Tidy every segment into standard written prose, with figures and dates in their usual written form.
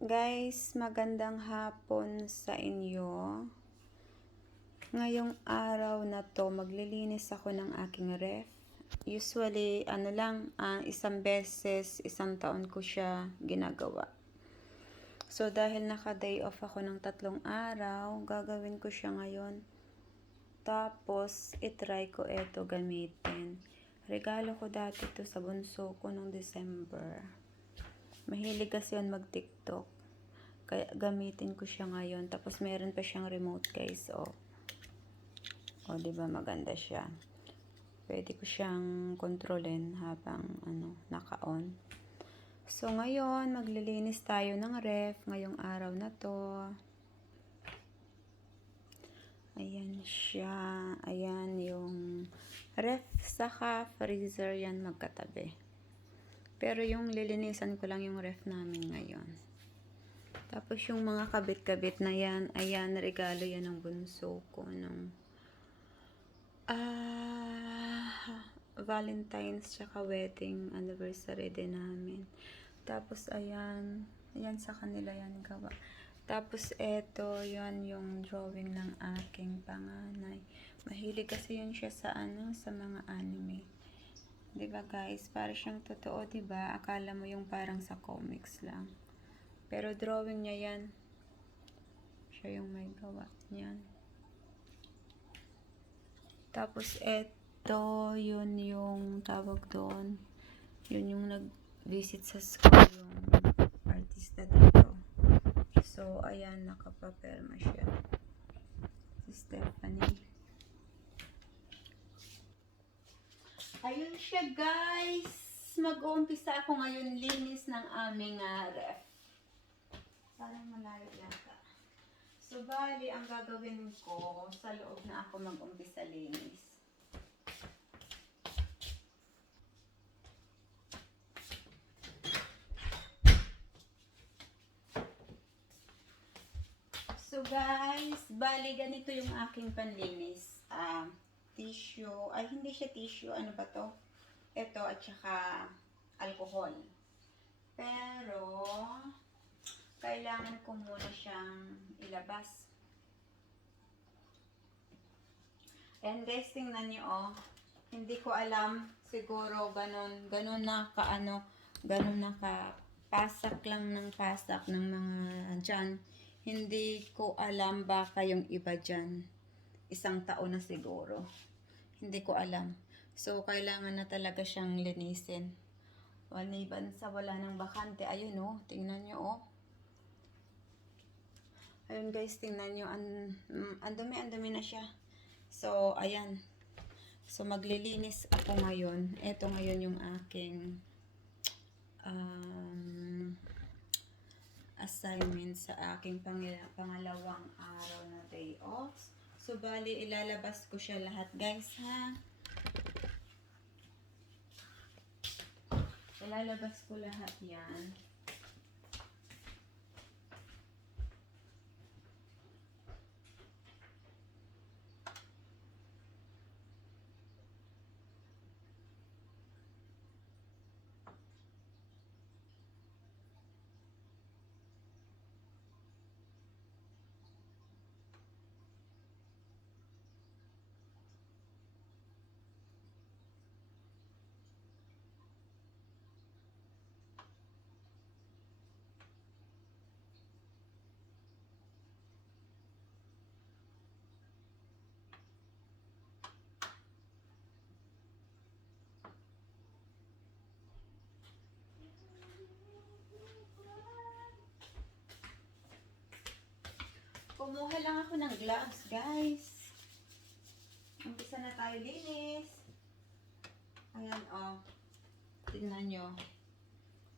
Guys, magandang hapon sa inyo. Ngayong araw na to, maglilinis ako ng aking ref. Usually, isang beses, isang taon ko siya ginagawa. So, dahil naka-day off ako ng 3 araw, gagawin ko siya ngayon. Tapos, itry ko eto gamitin. Regalo ko dati to sa bunso ko nung December. Mahilig kasi yun mag-TikTok. Kaya gamitin ko siya ngayon. Tapos meron pa siyang remote, guys. O, diba maganda siya. Pwede ko siyang kontrolin habang naka-on. So ngayon, maglilinis tayo ng ref ngayong araw na to. Ayan siya. Ayan yung ref saka freezer, yan magkatabi. Pero yung lilinisan ko lang yung ref namin ngayon. Tapos yung mga kabit-kabit na yan, ayan, regalo yan ng bunso ko nung Valentine's tsaka wedding anniversary din namin. Tapos ayan sa kanila yan gawa. Tapos eto, yan yung drawing ng aking panganay. Mahilig kasi yun siya sa sa mga anime. 'Di ba guys? Para siyang totoo, 'di ba? Akala mo yung parang sa comics lang. Pero drawing niya yan. Siya yung may gawa niyan. Tapos eto, yun yung tawag doon. Yun yung nag-visit sa school, yung artista dito. So, ayan, nakapaperma siya. Si Stephanie. Ayun siya, guys. Mag-uumpisa ako ngayon linis ng aming ref. Parang malayo yata. So, bali, ang gagawin ko, sa loob na ako mag-umpisa linis. So, guys, bali, ganito yung aking panlinis. Tissue, ay hindi siya tissue, ano ba to? Ito, at saka alcohol. Pero, kailangan ko muna siyang ilabas. And guys, tingnan nyo, hindi ko alam, siguro ganun na ganun na pasak lang ng pasak ng mga dyan. Hindi ko alam, baka yung iba dyan, 1 taon na siguro. Hindi ko alam. So, kailangan na talaga siyang linisin. Maliban sa wala ng bakante. Ayun tingnan nyo Ayun guys, tingnan nyo. Ang dumi na siya. So, ayan. So, maglilinis ako ngayon. Ito ngayon yung aking assignment sa aking pangalawang araw na day off. So, bali, ilalabas ko siya lahat, guys, ha? Ilalabas ko lahat yan. Kumuha lang ako ng gloves, guys. Umpisa na tayo linis. Ayan, tingnan nyo.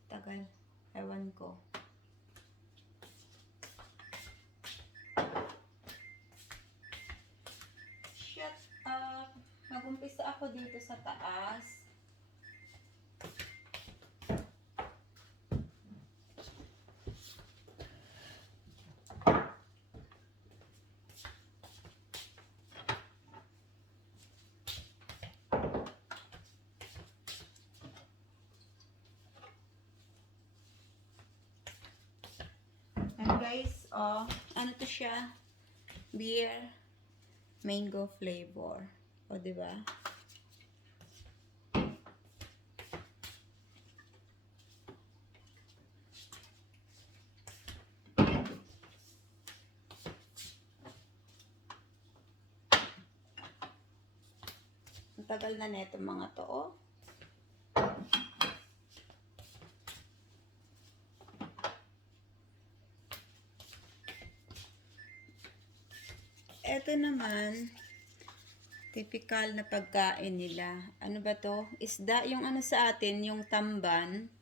Tagal. Ewan ko. Shut up. Mag-umpisa ako dito sa taas. oh, ano to siya? Beer, mango flavor. O, diba? Ang tagal na neto mga to, oh. Ito naman, typical na pagkain nila. Ano ba to? Isda, yung ano sa atin, yung tamban.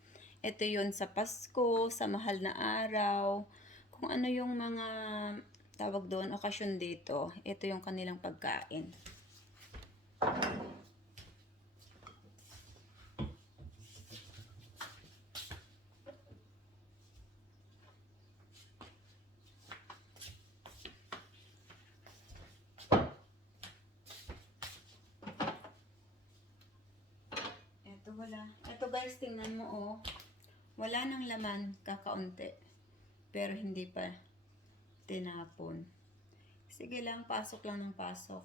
Ito yun sa Pasko, sa mahal na araw. Kung ano yung mga tawag doon, okasyon dito. Ito yung kanilang pagkain. Ito wala. Ito guys, tingnan mo oh. Wala nang laman, kakaunti. Pero hindi pa tinapon. Sige lang, pasok lang ng pasok.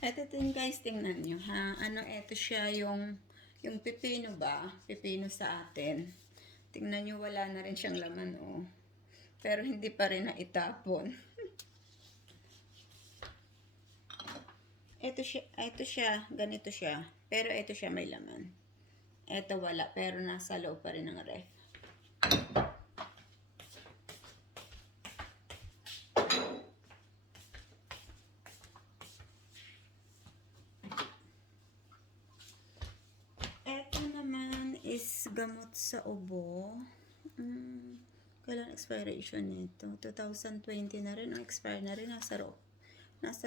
Ito din guys, tingnan nyo ha. Ano, ito siya yung pipino ba? Pipino sa atin. Tingnan nyo, wala na rin siyang laman oh. Pero hindi pa rin naitapon. Ito siya, ganito siya. Pero ito siya may laman. Ito wala, pero nasa loob pa rin ng ref. Is gamot sa ubo. Kailan expiration nito? 2020 na rin. Ang expire na rin. Nasa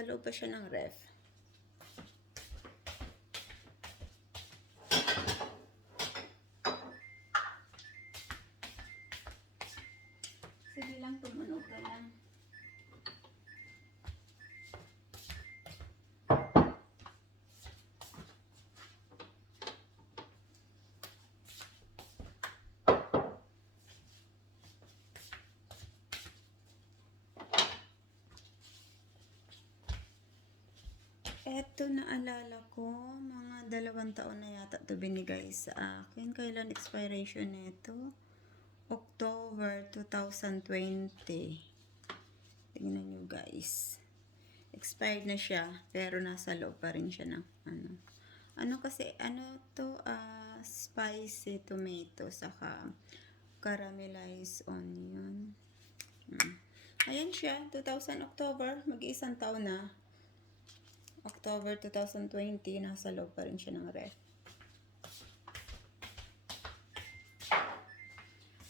loob pa siya ng ref. Sige lang, tumunog ka lang. Eto, naalala ko, mga 2 taon na yata ito binigay sa akin. Kailan expiration nito? October 2020. Tingnan nyo guys. Expired na siya, pero nasa loob pa rin siya ng ano. Ano kasi, ano to, spicy tomato, saka caramelized onion. Ayan siya, 2000 October, mag-1 taon na. October 2020, nasa loob pa rin siya ng ref.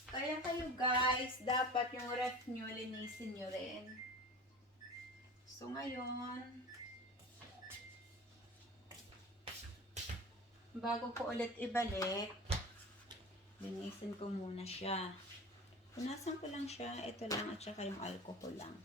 Kaya kayo guys, dapat yung ref nyo, linisin nyo rin. So ngayon, bago ko ulit ibalik, linisin ko muna siya. Punasan ko lang siya, ito lang at saka yung alcohol lang.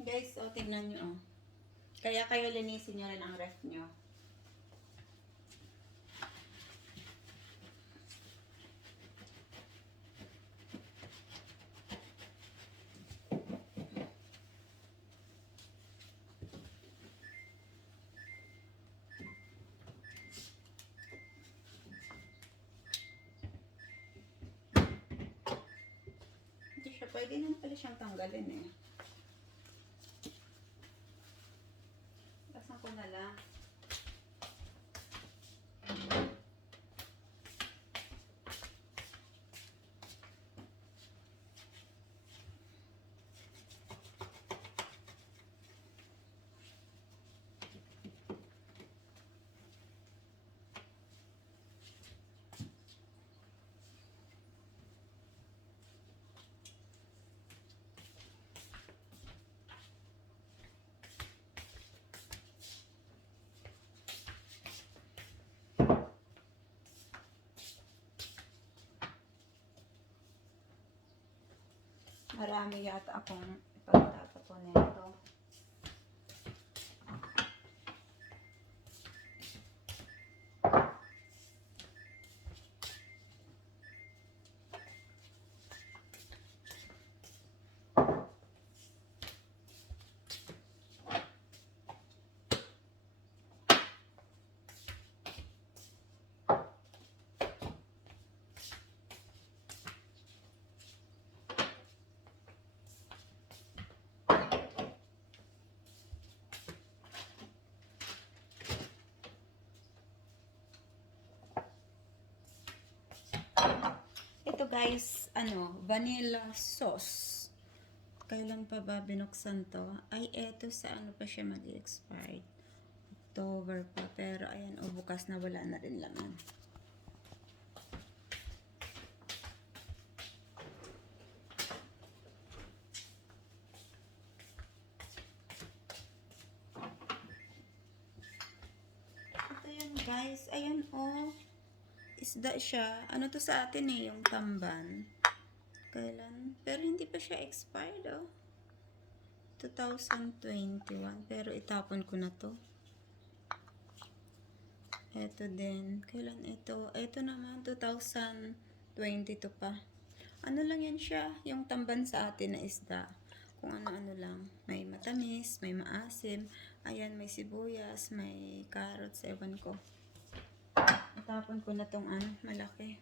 Guys, oh, tignan nyo, oh. Kaya kayo linisin nyo rin ang ref nyo. Hindi siya, pwede naman pala siyang tanggalin eh. Basan ko na lang. Marami yata akong ipagtatapon nito. Ito guys, vanilla sauce. Kailan pa ba binuksan to? Ay, eto sa ano pa siya mag-expired. October pa. Pero ayan, bukas na wala na rin laman. Ito yun guys. Ayan isda siya. Ano to sa atin yung tamban. Kailan? Pero hindi pa siya expired 2021. Pero itapon ko na to. Ito din. Kailan ito? Ito naman 2022 pa. Ano lang yan siya? Yung tamban sa atin na isda. Kung ano-ano lang. May matamis, may maasim. Ayan, may sibuyas, may carrots, ewan ko. Itapon ko na tong malaki.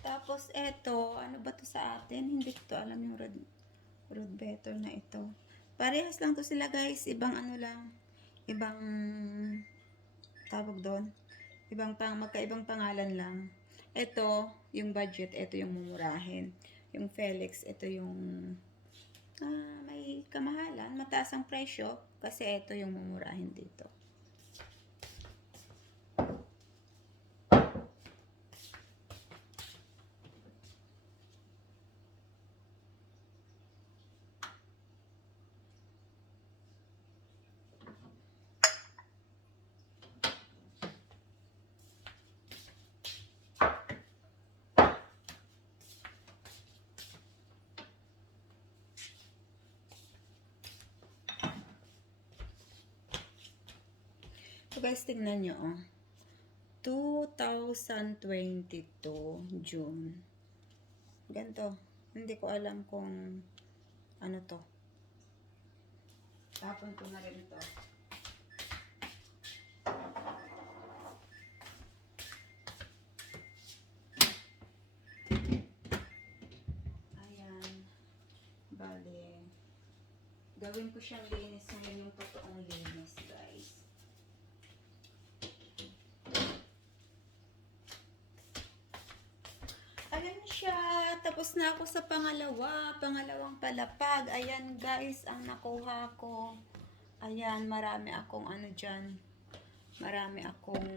Tapos eto, ano ba to sa atin? Hindi ko to alam yung root better na ito. Parehas lang to sila guys. Ibang lang. Ibang tawag doon. Magkaibang pangalan lang. Ito, yung budget, ito yung mumurahin. Yung Felix, ito yung may kamahalan, mataas ang presyo kasi ito yung mumurahin dito. So guys, tignan nyo 2022 June. Ganito. Hindi ko alam kung ano to. Tapon ko na rin to. Ayan. Bale. Gawin ko siyang linis ngayon, yung totoong linis guys. Ayan siya. Tapos na ako sa pangalawang palapag. Ayan guys, ang nakuha ko. Ayan, marami akong dyan. Marami akong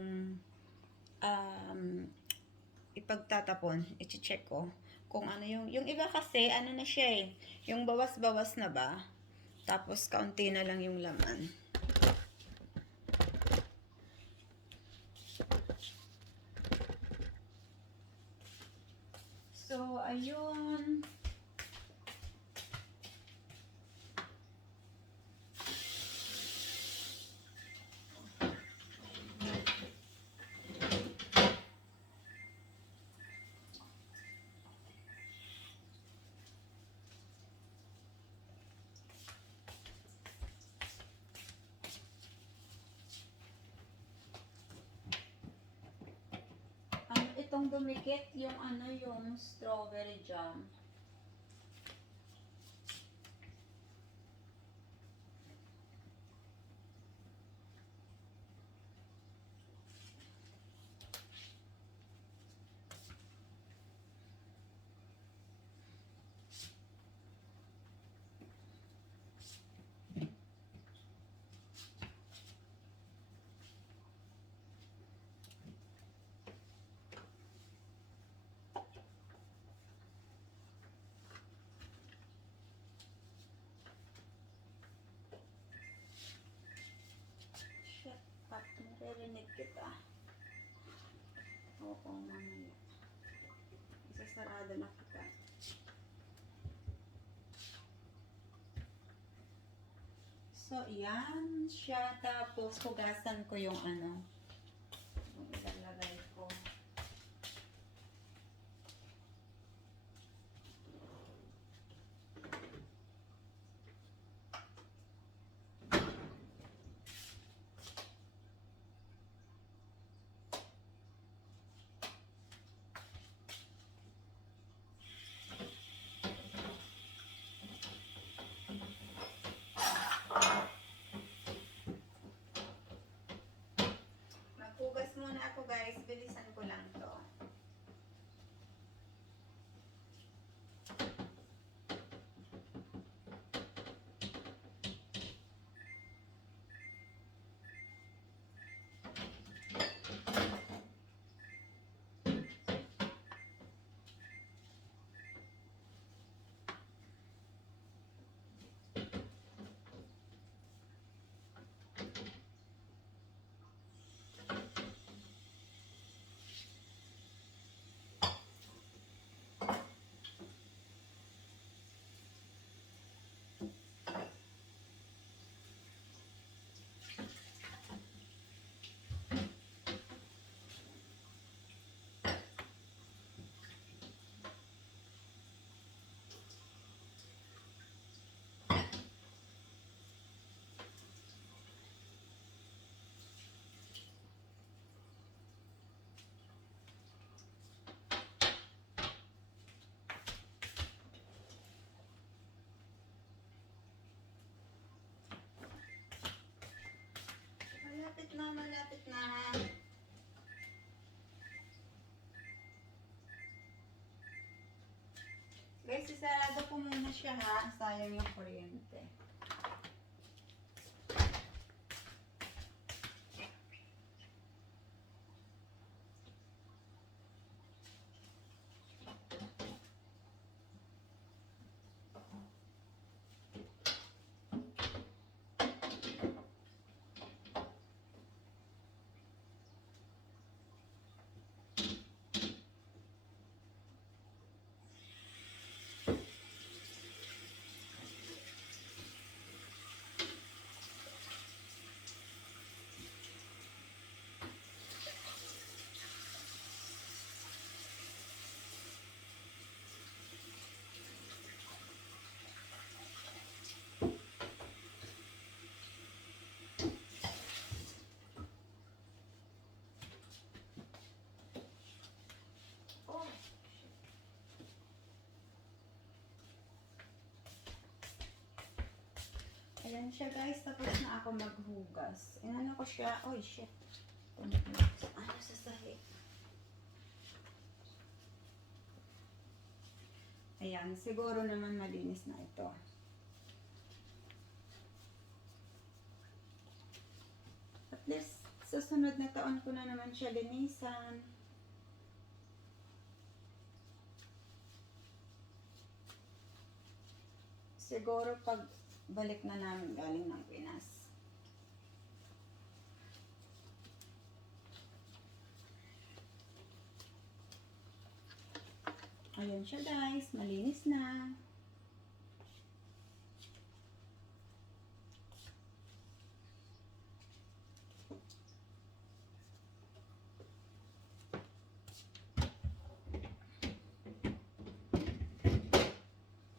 ipagtatapon. I-check ko kung ano yung iba kasi, na siya yung bawas-bawas na ba? Tapos kaunti na lang yung laman. So, ayun. Itong dumikit yung yung strawberry jam. kita. Oo, mamaya. Isasarado na kita. So, yan siya. Tapos, hugasan ko yung ano. Yung ilalagay ko. Maghugas muna ako guys. Bilisan ko lang to. Malapit na, malapit na. Guys, isarado ko muna siya ha. Sayang yung kuryente. Oh. Ayan siya guys, tapos na ako maghugas. Inano ko siya, oh shit. Ano sa sahig? Ayan, siguro naman malinis na ito. At least, sa sunod na taon ko na naman siya linisan. Siguro pag balik na namin galing ng Pinas. Ayun siya guys, malinis na.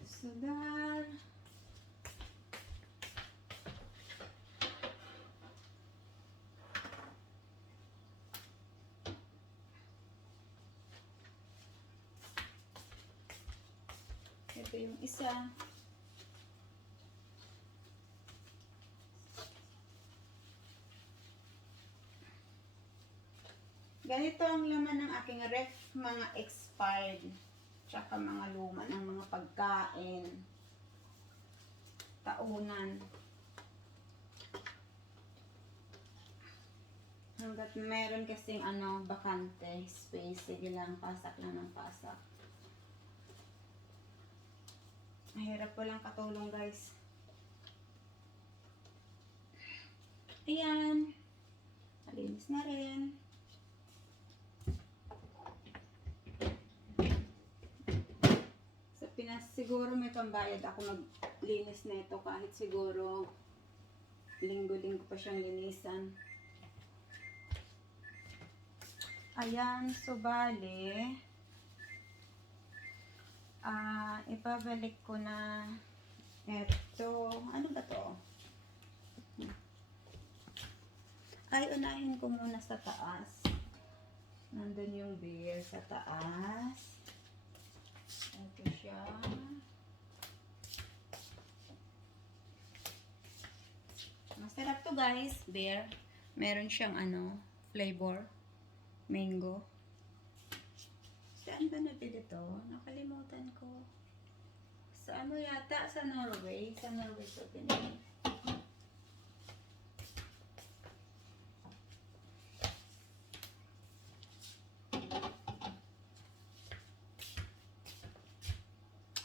So that, ito yung isa. Ganito ang laman ng aking ref, mga expired, tsaka mga luma ng mga pagkain, taunan. Hanggat meron kasing bakante, space, sige lang, pasak lang ng pasak. Mahirap walang katulong guys. Ayan. Linis na rin. Sa Pinas, siguro may pambayad ako maglinis na ito kahit siguro linggo-linggo pa siyang linisan. Ayan, so bale, ipabalik ko na eto. Ano ba to? Ay, unahin ko muna sa taas. Nandun yung beer sa taas. Ito siya. Masarap to guys, beer. Meron siyang flavor. Mango. Saan ba nabili to? Nakalimutan ko. Sa yata? Sa Norway. Sa Norway to binili.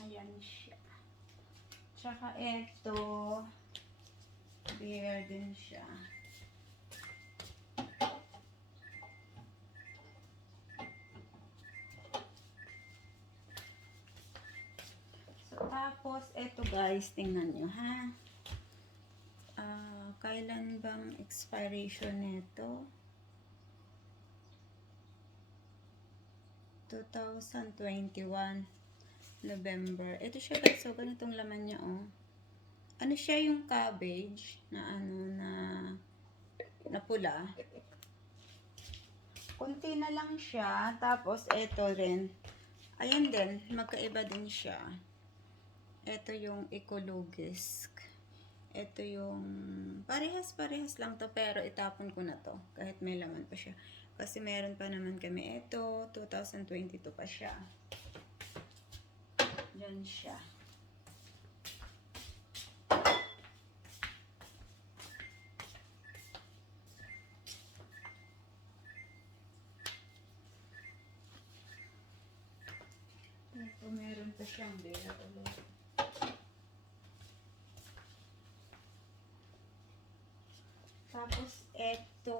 Ayan siya. Tsaka ito. Beer din siya. Tapos, eto guys, tingnan nyo ha. Kailan bang expiration nito? 2021 November. Ito siya guys, so ganitong laman niya oh. Ano siya yung cabbage na na pula. Kunti na lang siya. Tapos, eto rin. Ayan din, magkaiba din siya. Ito yung Ecologisk. Ito yung parehas lang to pero itapon ko na to kahit may laman pa siya. Kasi meron pa naman kami ito, 2022 pa siya. Yan siya. Ito meron pa siyang beer ulit. Tapos, eto,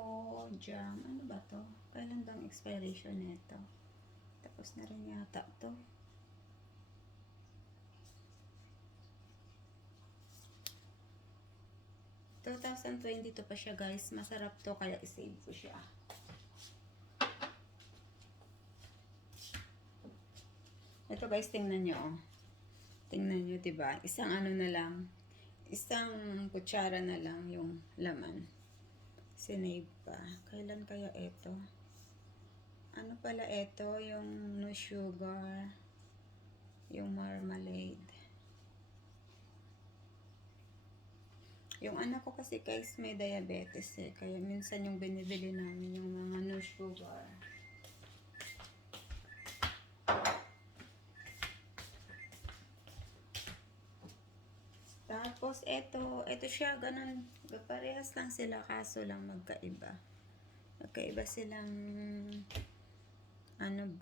jam. Ano ba to? Kailan bang expiration nito? Tapos na rin yata to. ito pa siya guys. Masarap to kaya isave ko siya. Ito guys, tingnan nyo. Oh. Tingnan nyo, diba? Isang na lang. Isang kutsara na lang yung laman. Sinave pa. Kailan kaya ito? Ano pala ito? Yung no sugar. Yung marmalade. Yung anak ko kasi guys may diabetes eh. Kaya minsan yung binibili namin yung mga no sugar. Tapos ito siya ganun. Parehas lang sila kaso lang magkaiba. Magkaiba silang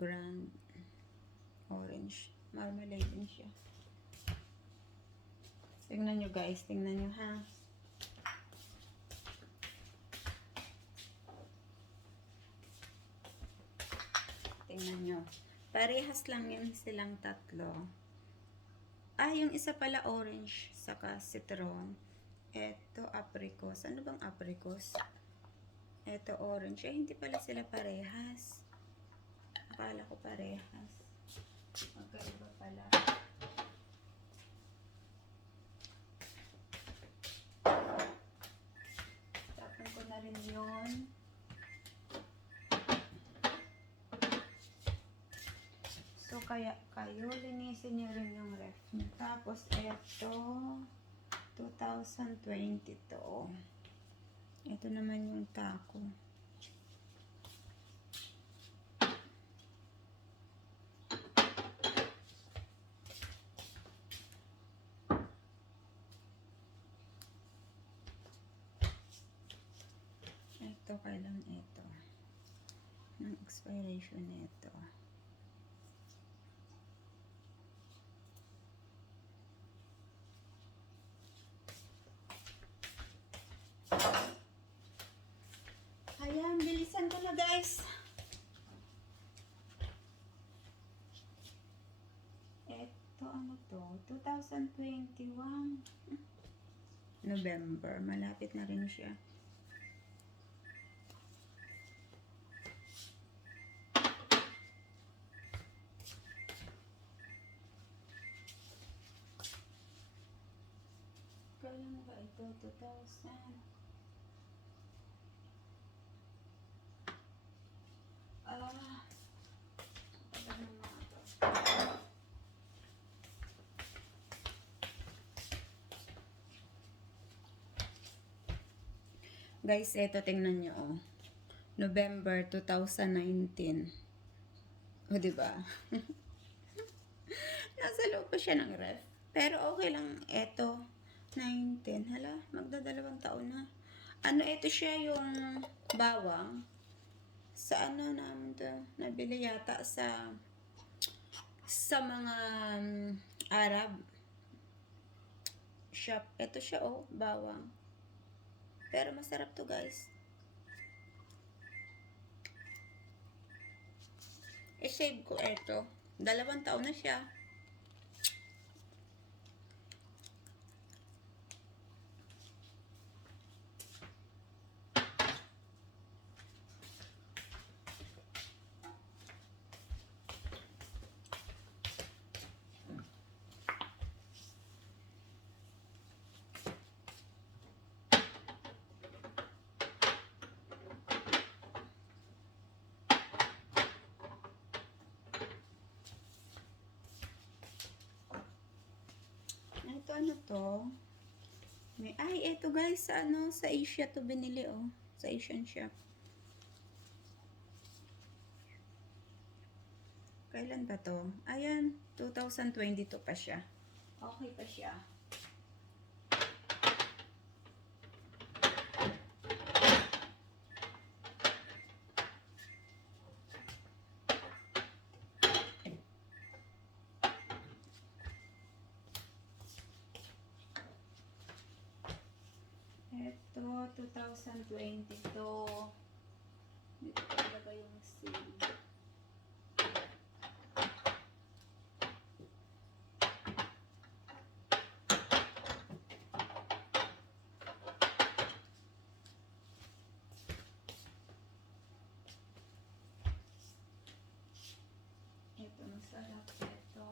brand. Orange. Marmalade din siya. Tingnan nyo guys. Tingnan nyo ha. Tingnan nyo. Parehas lang yun silang tatlo. Yung isa pala orange, saka citron. Ito apricot. Ano bang apricot? Ito orange. Hindi pala sila parehas. Akala ko parehas. Magkaiba pala. Tapon ko na rin yun. So, kaya kayo, linisin nyo rin yung ref nyo. Tapos, ito, 2020 to. Ito naman yung taco. Ito, kailan ito? Ng expiration nito. Kaya na guys. Eto ano to? 2021. November. Malapit na rin siya. Kailan ba ito? 2000. Tagal na mga to. Guys, eto tingnan nyo, oh. November 2019. O, diba? Nasa loob pa siya ng ref. Pero okay lang, eto. 19. Hala, magdadalawang taon na. Ano, eto siya yung bawang. Sa ano namin to? Nabili yata sa mga Arab shop. Eto siya, oh, bawang. Pero masarap to, guys. I-save ko eto. 2 taon na siya. Ito ano to? Ito guys, sa sa Asia to binili, oh. Sa Asian shop. Kailan ba to? Ayan, 2022 pa siya. Okay pa siya. Ito, 2022. Dito talaga yung sale. Ito, masarap ito.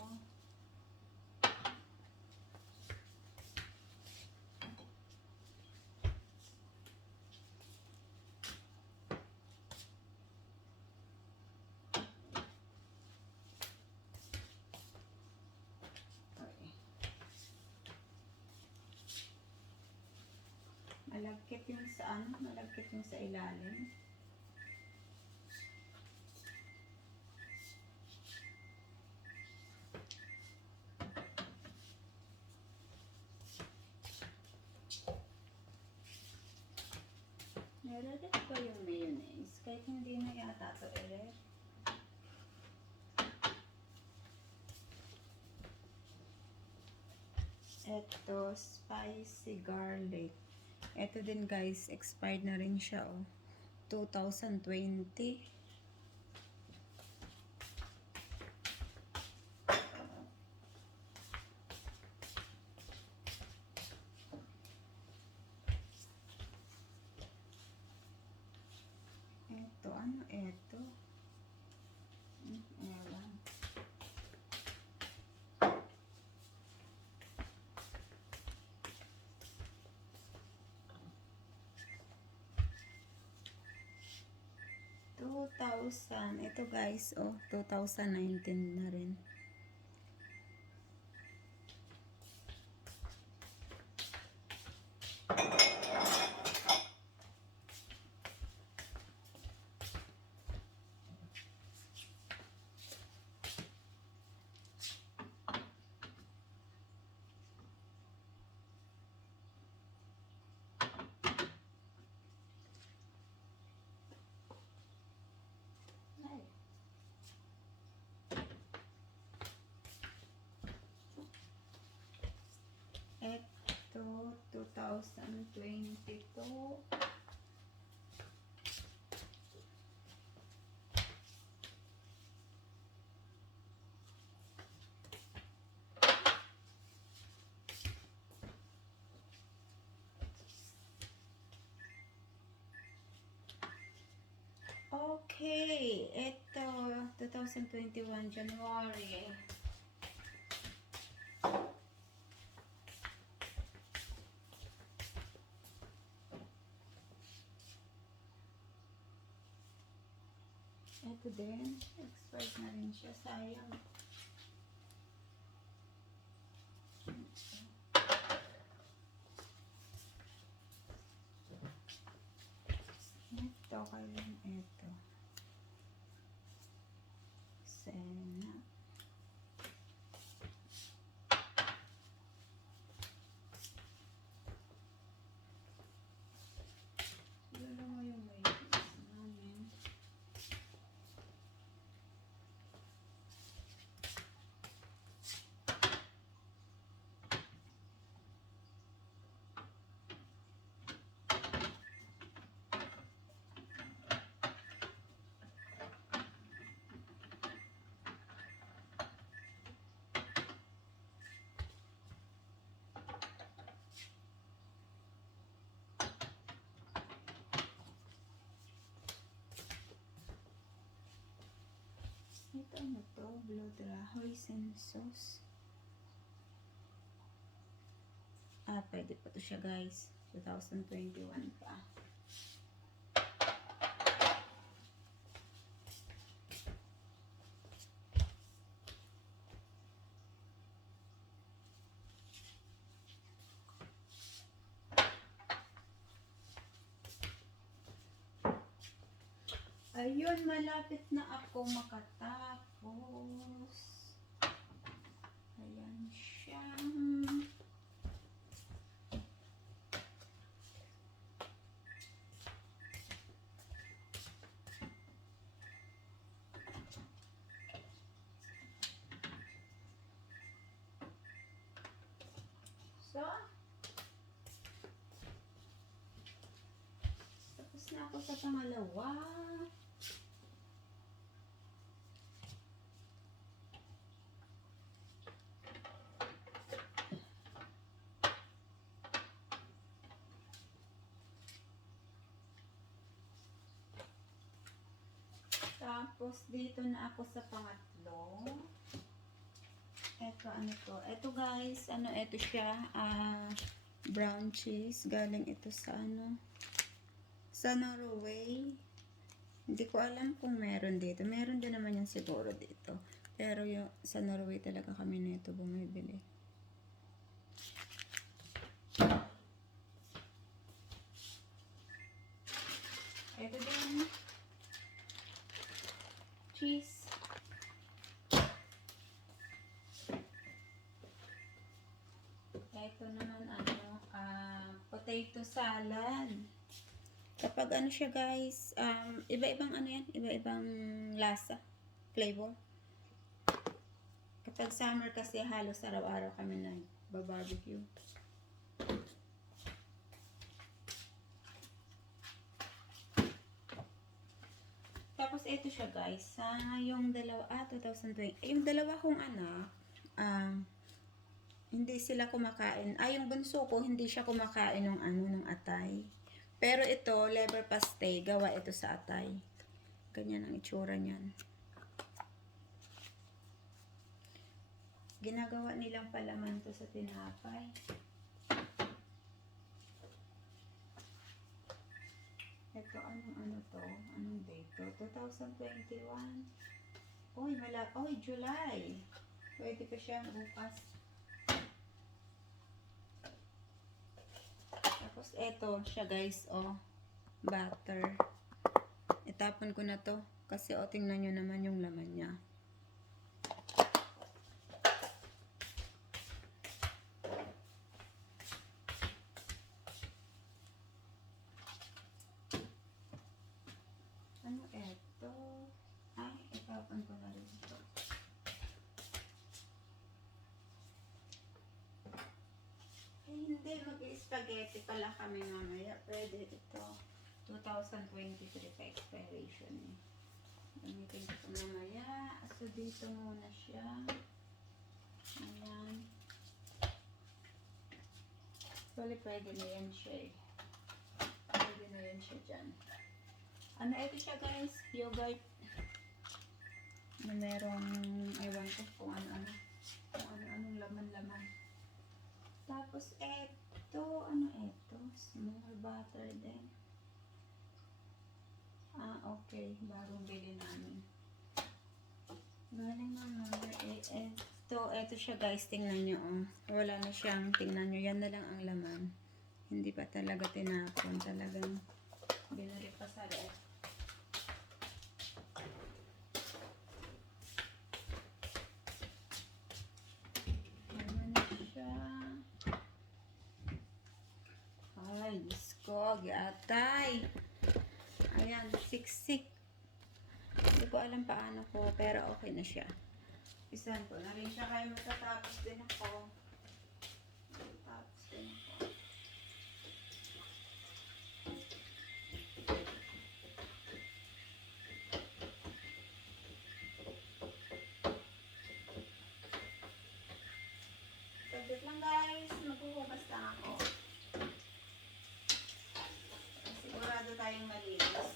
Malagkit yung sa malagkit yung sa ilalim. Nire-ref ko yung mayonnaise kahit hindi na yata ito i-ref. Ito, spicy garlic. Ito din guys, expired na rin siya, oh. 2020. Ito, ano ito? Ewan. Ito guys, oh, 2019 na rin. Ito, 2022. Okay, ito, 2021, January. Ito din, expired na rin siya, sayang. Ito, kailan ito? Sena. Siguro mo yung latest namin. Ito ano to? Blood hoisin sauce. Pwede pa to siya guys. 2021 pa. Ayun, malapit na ako makatapos. Ayan siya. So, tapos na ako sa pangalawa. Tapos, dito na ako sa pangatlo. Ito, ano to? Ito guys, ano, ito siya, brown cheese. Galing ito sa, ano, sa Norway. Hindi ko alam kung meron dito. Meron din naman yan siguro dito. Pero yung, sa Norway talaga kami nito bumibili. Ito din. Cheese. Ito naman ano, potato salad. Kapag ano siya guys, iba-ibang ano yan, iba-ibang lasa, flavor. Kapag summer kasi halos araw-araw kami nag-barbecue. Tapos ito siya guys, yung dalawa, 2020, yung dalawa kong anak, hindi sila kumakain. Yung bunso ko, hindi siya kumakain ng ano, ng atay. Pero ito, liver pasté, gawa ito sa atay. Ganyan ang itsura niyan. Ginagawa nilang palaman to sa tinapay. Ito, anong ano to? Anong date to? 2021. Oy, July. Pwede pa siyang bukas. Tapos eto siya guys, butter. Itapon ko na to kasi tingnan nyo naman yung laman niya. Ano eto? Itapon ko na rin ito. Hindi, mag-spaghetti pala kami mamaya. Pwede ito. 2023 pa expiration eh. Gamitin ko mamaya. So, dito muna siya. Ayan. Pwede na yan siya eh. Pwede na yan siya dyan. Ano ito siya guys? Yogurt. Na merong, ewan ko kung ano-ano. Kung ano-anong laman-laman. Tapos eto, ano eto? Small butter din. Ah, okay. Bagong bili namin. Galing na number 8. Eto siya guys. Tingnan nyo. Oh. Wala na siyang, tingnan nyo. Yan na lang ang laman. Hindi pa talaga tinapon. Talagang binili pa sa ref. Naman siya. Ay, Diyos ko. Giatay. Ayan, siksik. Hindi ko alam paano ko, pero okay na siya. Pisan ko na rin siya, kaya matatapos din ako. Matatapos din ako. Saglit lang guys, maghuhugas lang ako. Sigurado tayong malinis.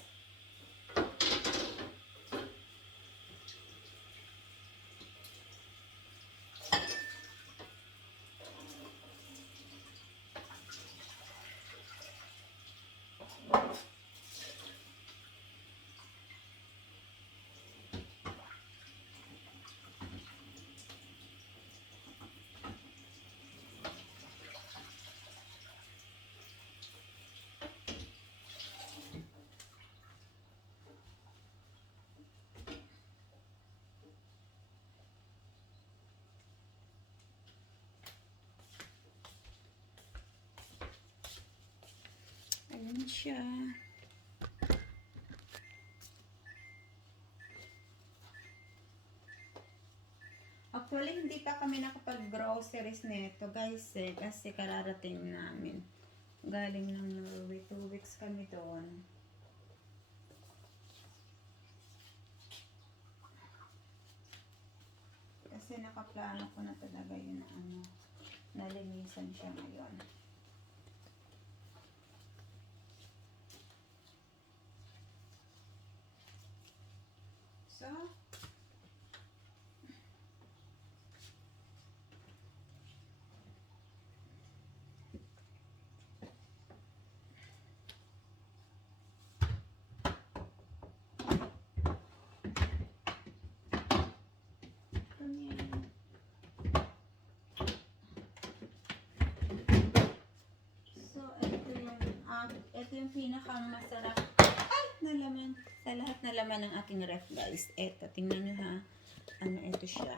Ayan siya. Actually, hindi pa kami nakapag-groceries nito guys kasi kararating namin. Galing ng Norway, 2 weeks kami doon. Kasi nakaplano ko na talaga yun na nalinisan siya ngayon. So, ito yung pinakang masarap. Ay! Nalaman. Sa lahat na laman ng aking ref, guys. Ito, tingnan nyo ha. Ano ito siya.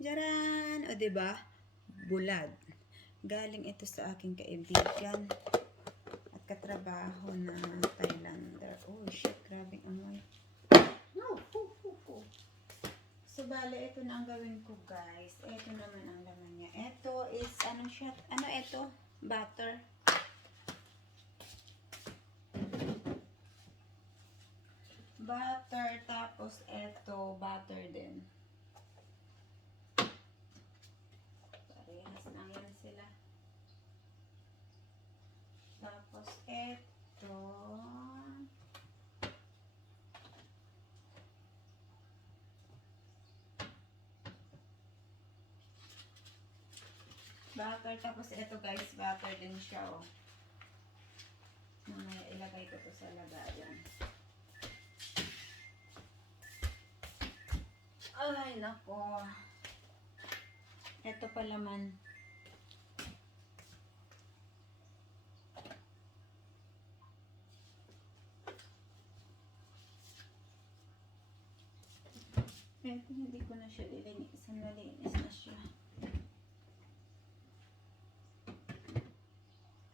Jaran! O, diba? Bulad. Galing ito sa aking kaibigan. At katrabaho na Thailander. Oh, shit. Grabing amoy. No! So, bale, ito na ang gawin ko, guys. Ito naman ang laman niya. Ito is, ano siya? Ano ito? Butter. Butter, tapos eto, butter din. Parehas na yan sila. Tapos eto. Butter, tapos eto guys, butter din siya, oh. Mamaya ilagay ko to sa lagayan. Ay, nako. Ito pa laman. Ito, hindi ko na siya lilinisan. Malinis na siya.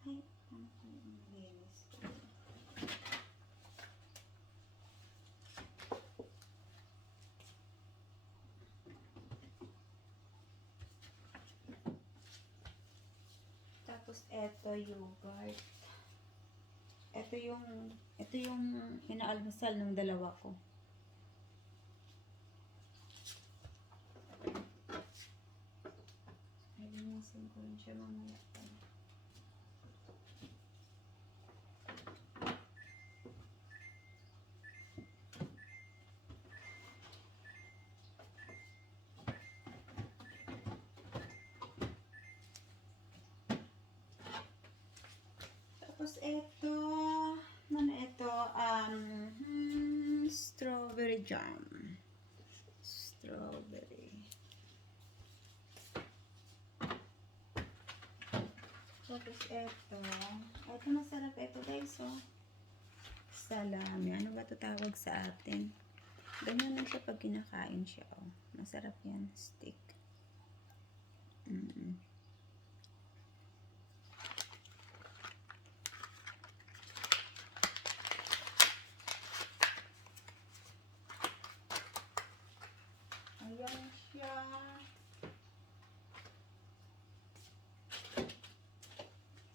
Ay, ano ko yung malinis ko? Tapos eto yogurt. Ito yung inaalmusal ng dalawa ko. Linisin ko rin siya mamaya. Tapos ito, ano ito? Strawberry jam. Strawberry. Tapos ito. Ito masarap ito guys, oh. Salami. Ano ba ito tawag sa atin? Ganyan lang siya pag kinakain siya, oh. Masarap yan. Steak. Ayan siya.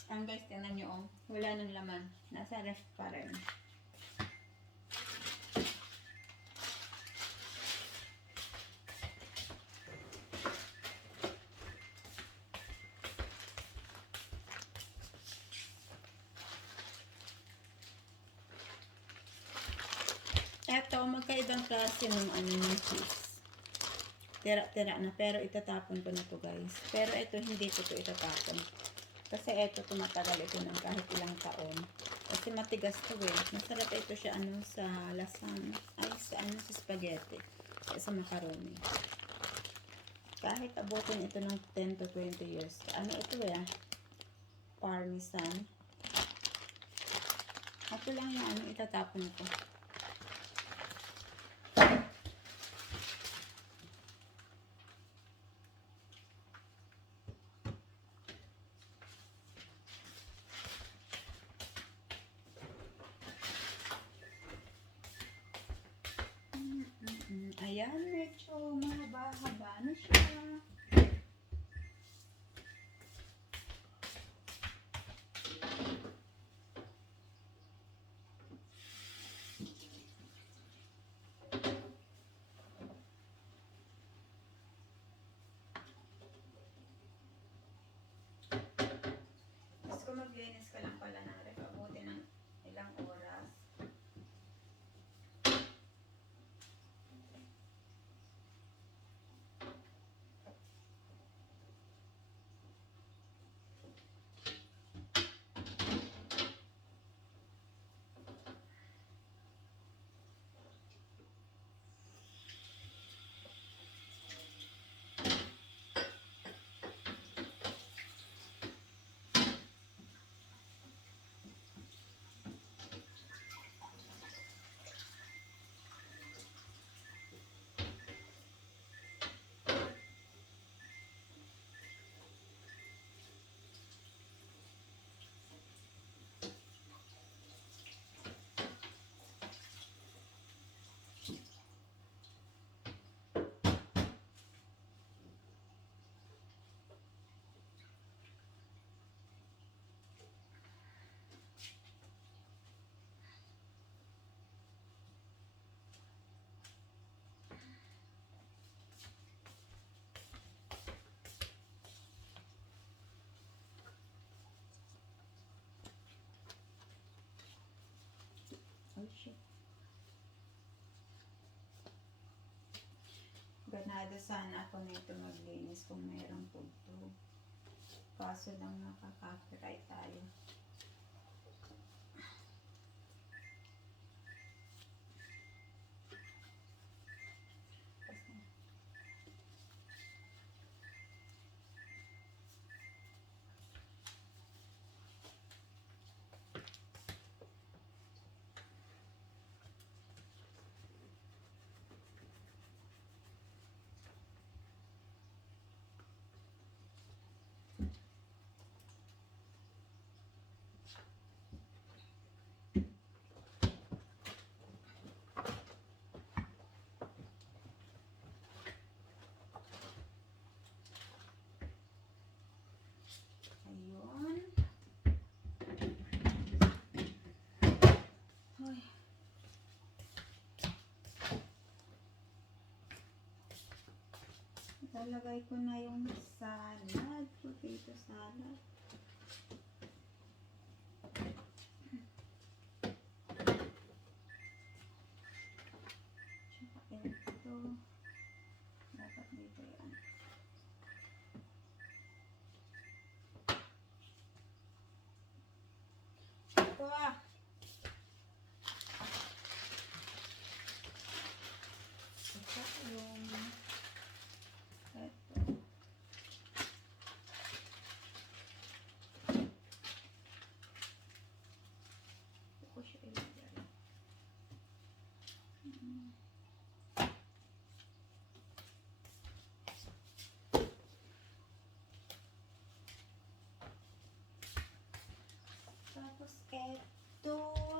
Ang guys, tingnan nyo, oh. Wala nang laman. Nasa ref pa rin. Eto, magkaibang klase ng ano ng cheese. Tira-tira na, pero itatapon ko na to guys. Pero ito, hindi ko to itatapon. Kasi ito, tumatagal ito ng kahit ilang taon. Kasi matigas to eh. Masarap ito siya ano sa lasang, ay sa ano sa spaghetti. Sa macaroni. Kahit abutin ito ng 10 to 20 years. Ano ito eh? Parmesan. Ito lang yung ano, itatapon ko. Ayan, medyo mahaba-haba na siya. Tapos kung maglinis ka lang pala ng ref, abuti ng ilang oras. Oh shit. Ganado sana ako nito maglinis kung mayroong tugtog. Kaso lang nakaka-copyright tayo. Ayun. Ay. Lalagay ko na yung salad, potato salad. Tsaka ito. Dapat dito yan.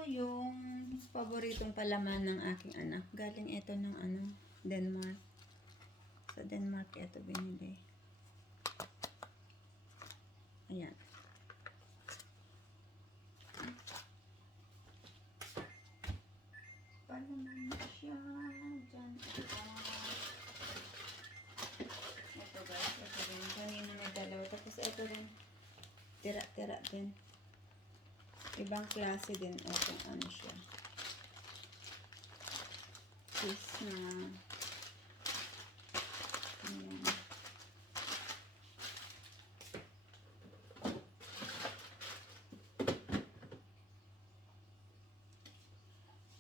yung paboritong palaman ng aking anak. Galing ito ng Denmark. Sa Denmark ito binili. Ayan. Palaman siya. Diyan. Ito guys, ito rin. Kanina may dalawa. Tapos ito rin. Tira-tira din. Ibang klase din. Ito, ano siya. Cheese na. Ayan.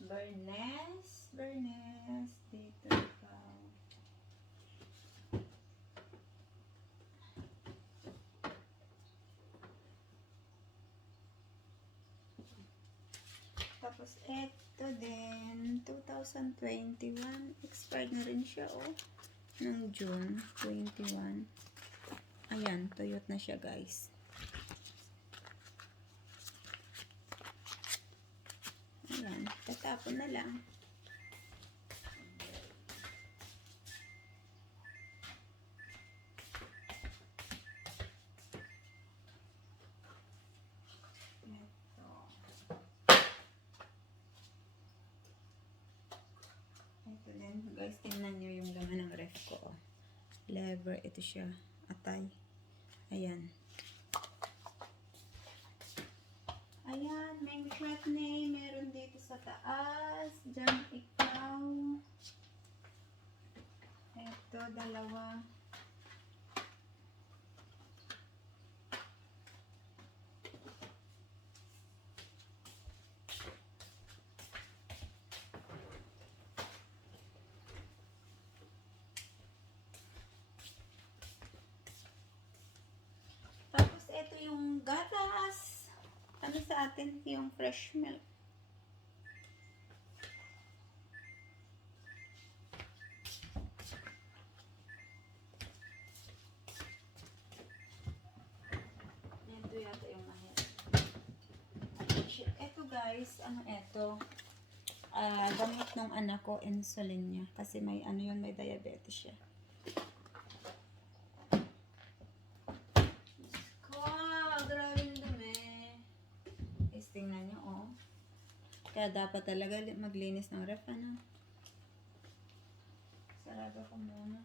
Bernes. Dito ikaw. Tapos, eto din, 2021. Expired na rin siya, oh. Ng June 21. Ayan, tuyot na siya, guys. Ayan, tatapon na lang. Ito din, guys, tingnan nyo yung laman ng ref ko, oh. Lever, ito siya. Atay. Ayan. Ayan, may short name. Meron dito sa taas. Diyan, ikaw. Ito, dalawa. Tapos, ito yung gatas. Ano sa atin? Yung fresh milk. Ito yata yung mahirap. Ito guys, ano ito? Gamot ng anak ko, insulin niya. Kasi may ano yun, may diabetes siya. Grabe yung dumi. Is, tingnan nyo, oh. Kaya dapat talaga maglinis ng ref, ano. Sarado ko muna.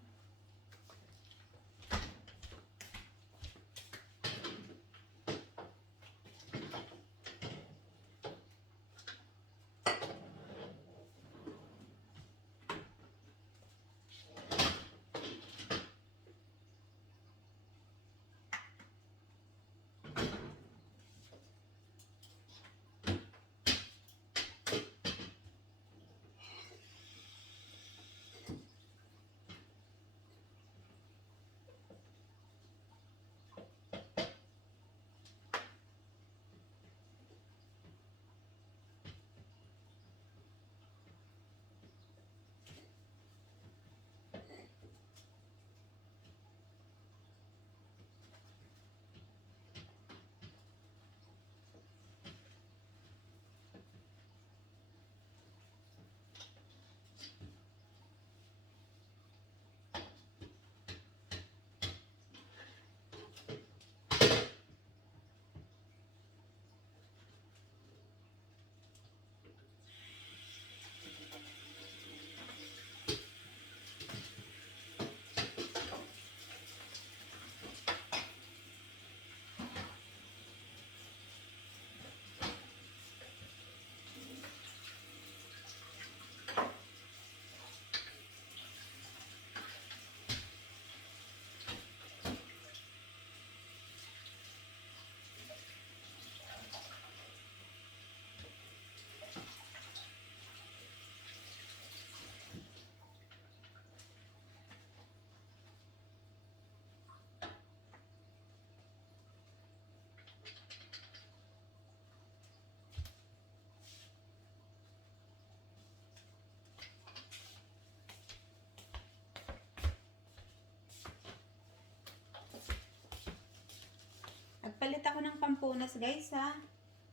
Nagpalit ako ng pampunas, guys, ha.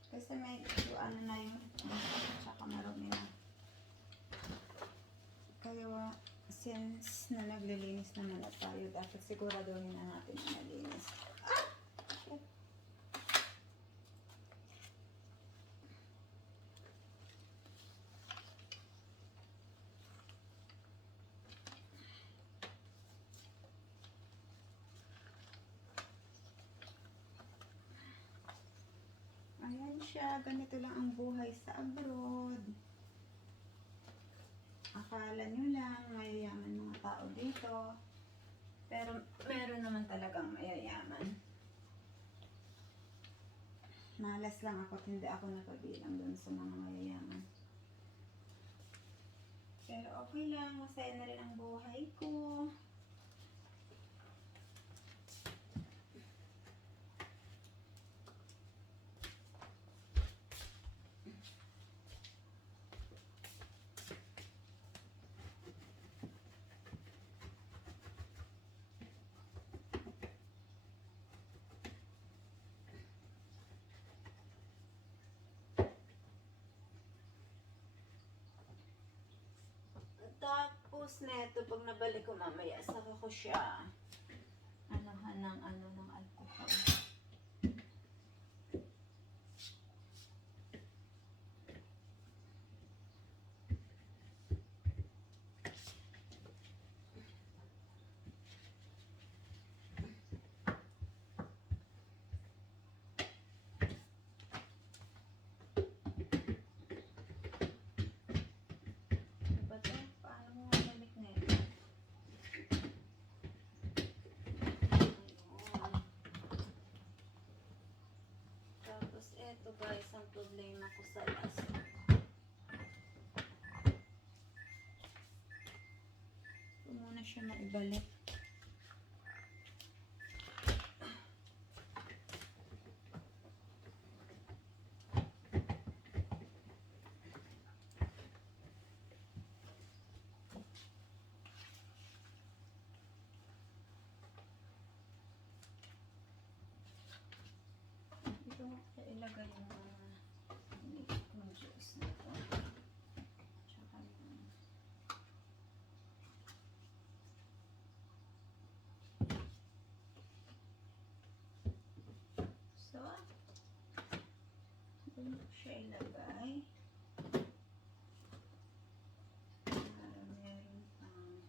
Kasi may ano na yung tsaka marami na. Kaya since na naglilinis naman na tayo, dapat siguraduhin na natin na nalinis. Ayan siya, ganito lang ang buhay sa abroad. Akala nyo lang, mayayaman mga tao dito. Pero meron naman talagang mayayaman. Malas lang ako, hindi ako nakabilang doon sa mga mayayaman. Pero okay lang, masaya na rin ang buhay ko. Tapos neto, pag nabalik ko mamaya, saka ko siya ng alcohol. Diba to? Paano mo balik neto? Tapos eto guys, ang problema ko sa last. Ito muna siya maibalik. Ito nga siya ilagay yung yung juice na ito. Tsaka yung so, doon ko siya ilagay. Para meron pang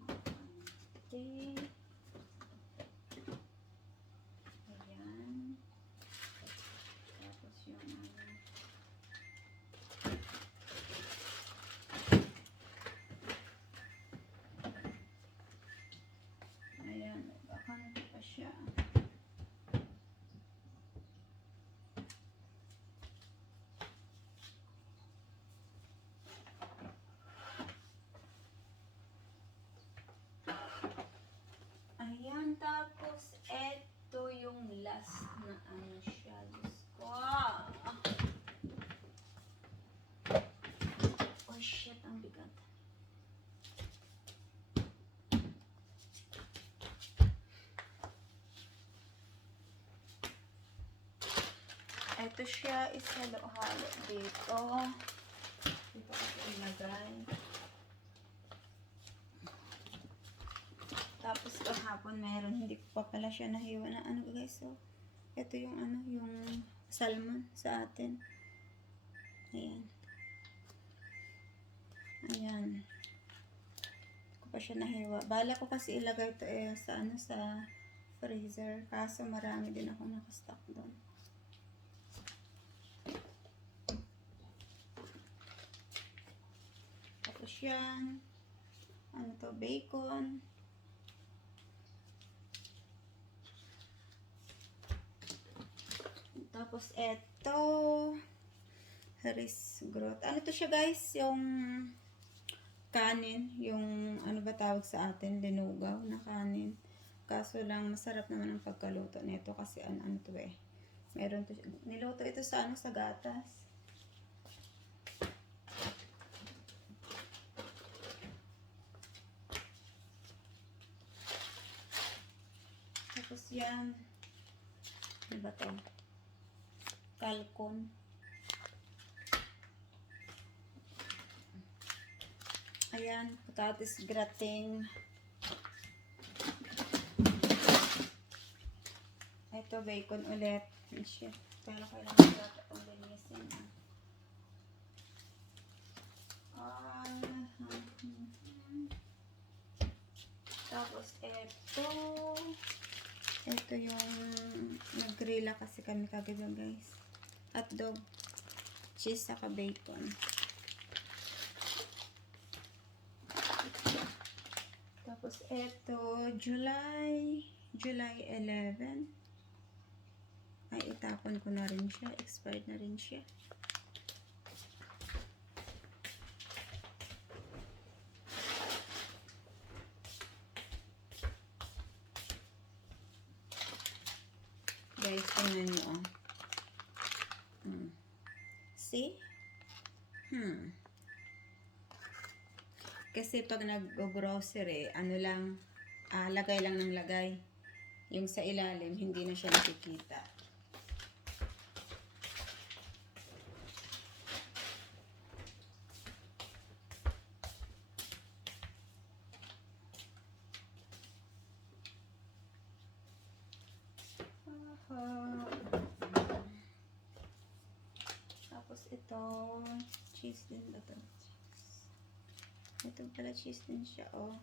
makante. Ayan. Tapos yung ayan, bakante pa siya. Ayan, tapos eto yung last na ano siya. Diyos ko. Oh shit, ang bigat. Eto siya, ishalo-halo dito. Dito ko ilagay. Tapos kahapon meron, hindi ko pa pala siya nahiwa na ano guys. So, ito yung ano, yung salmon sa atin. Ayan. Ayan. Hindi ko pa siya nahiwa. Bala ko kasi ilagay ito sa ano, sa freezer. Kaso marami din ako nakastock doon. Tapos yan. Ano to, bacon. Tapos eto, Haris growth. Ano to siya guys? Yung kanin. Yung ano ba tawag sa atin? Linugaw na kanin. Kaso lang masarap naman ang pagkaluto nito kasi ano to eh. Meron to, niluto ito sa ano, sa gatas. Tapos yan. Ano ba to? kalkon. Ayan, patatis grating. Ito, bacon ulit. Shit, pero kailangan dapat itong linisin. Tapos ito yung nag-grilla kasi kami kagabi guys. Hotdog, cheese, saka bacon. Tapos ito, July 11. Ay, itapon ko na rin siya. Expired na rin siya. Guys, tingnan nyo, oh. See? Kasi pag nag-grocery, ano lang, lagay lang ng lagay. Yung sa ilalim, hindi na siya nakikita. Tapos ito, cheese din ba ito? Ito pala cheese din siya, oh.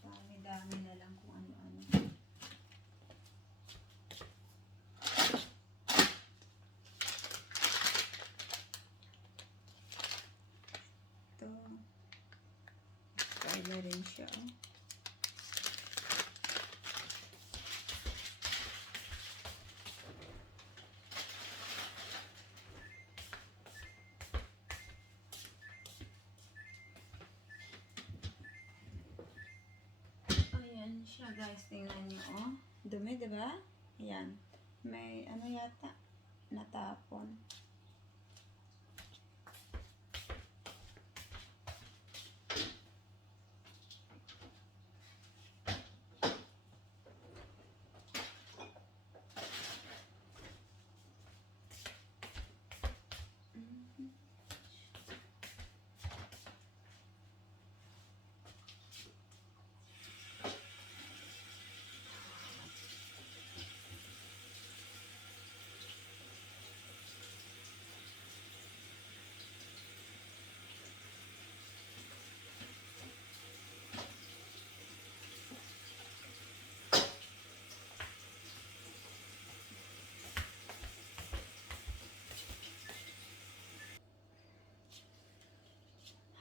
Dami-dami na lang kung ano-ano. Ito. Kaya na rin siya, oh. Siya guys, tingnan nyo, oh. Dumi, diba? Ayan. May ano yata natapon.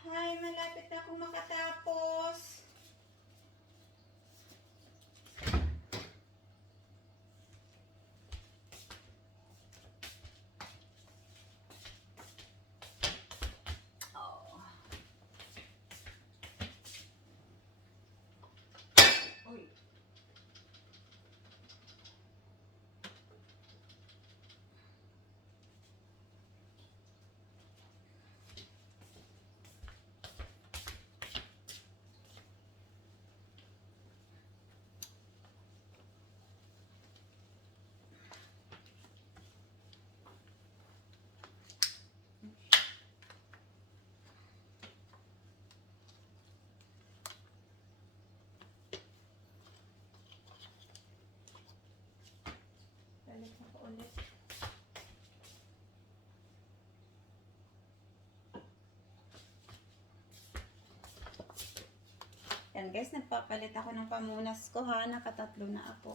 Hi, malapit na akong makatapos. Uy. Balik ako ulit. Yan guys, nagpapalit ako ng pamunas ko ha. Nakatatlo na ako.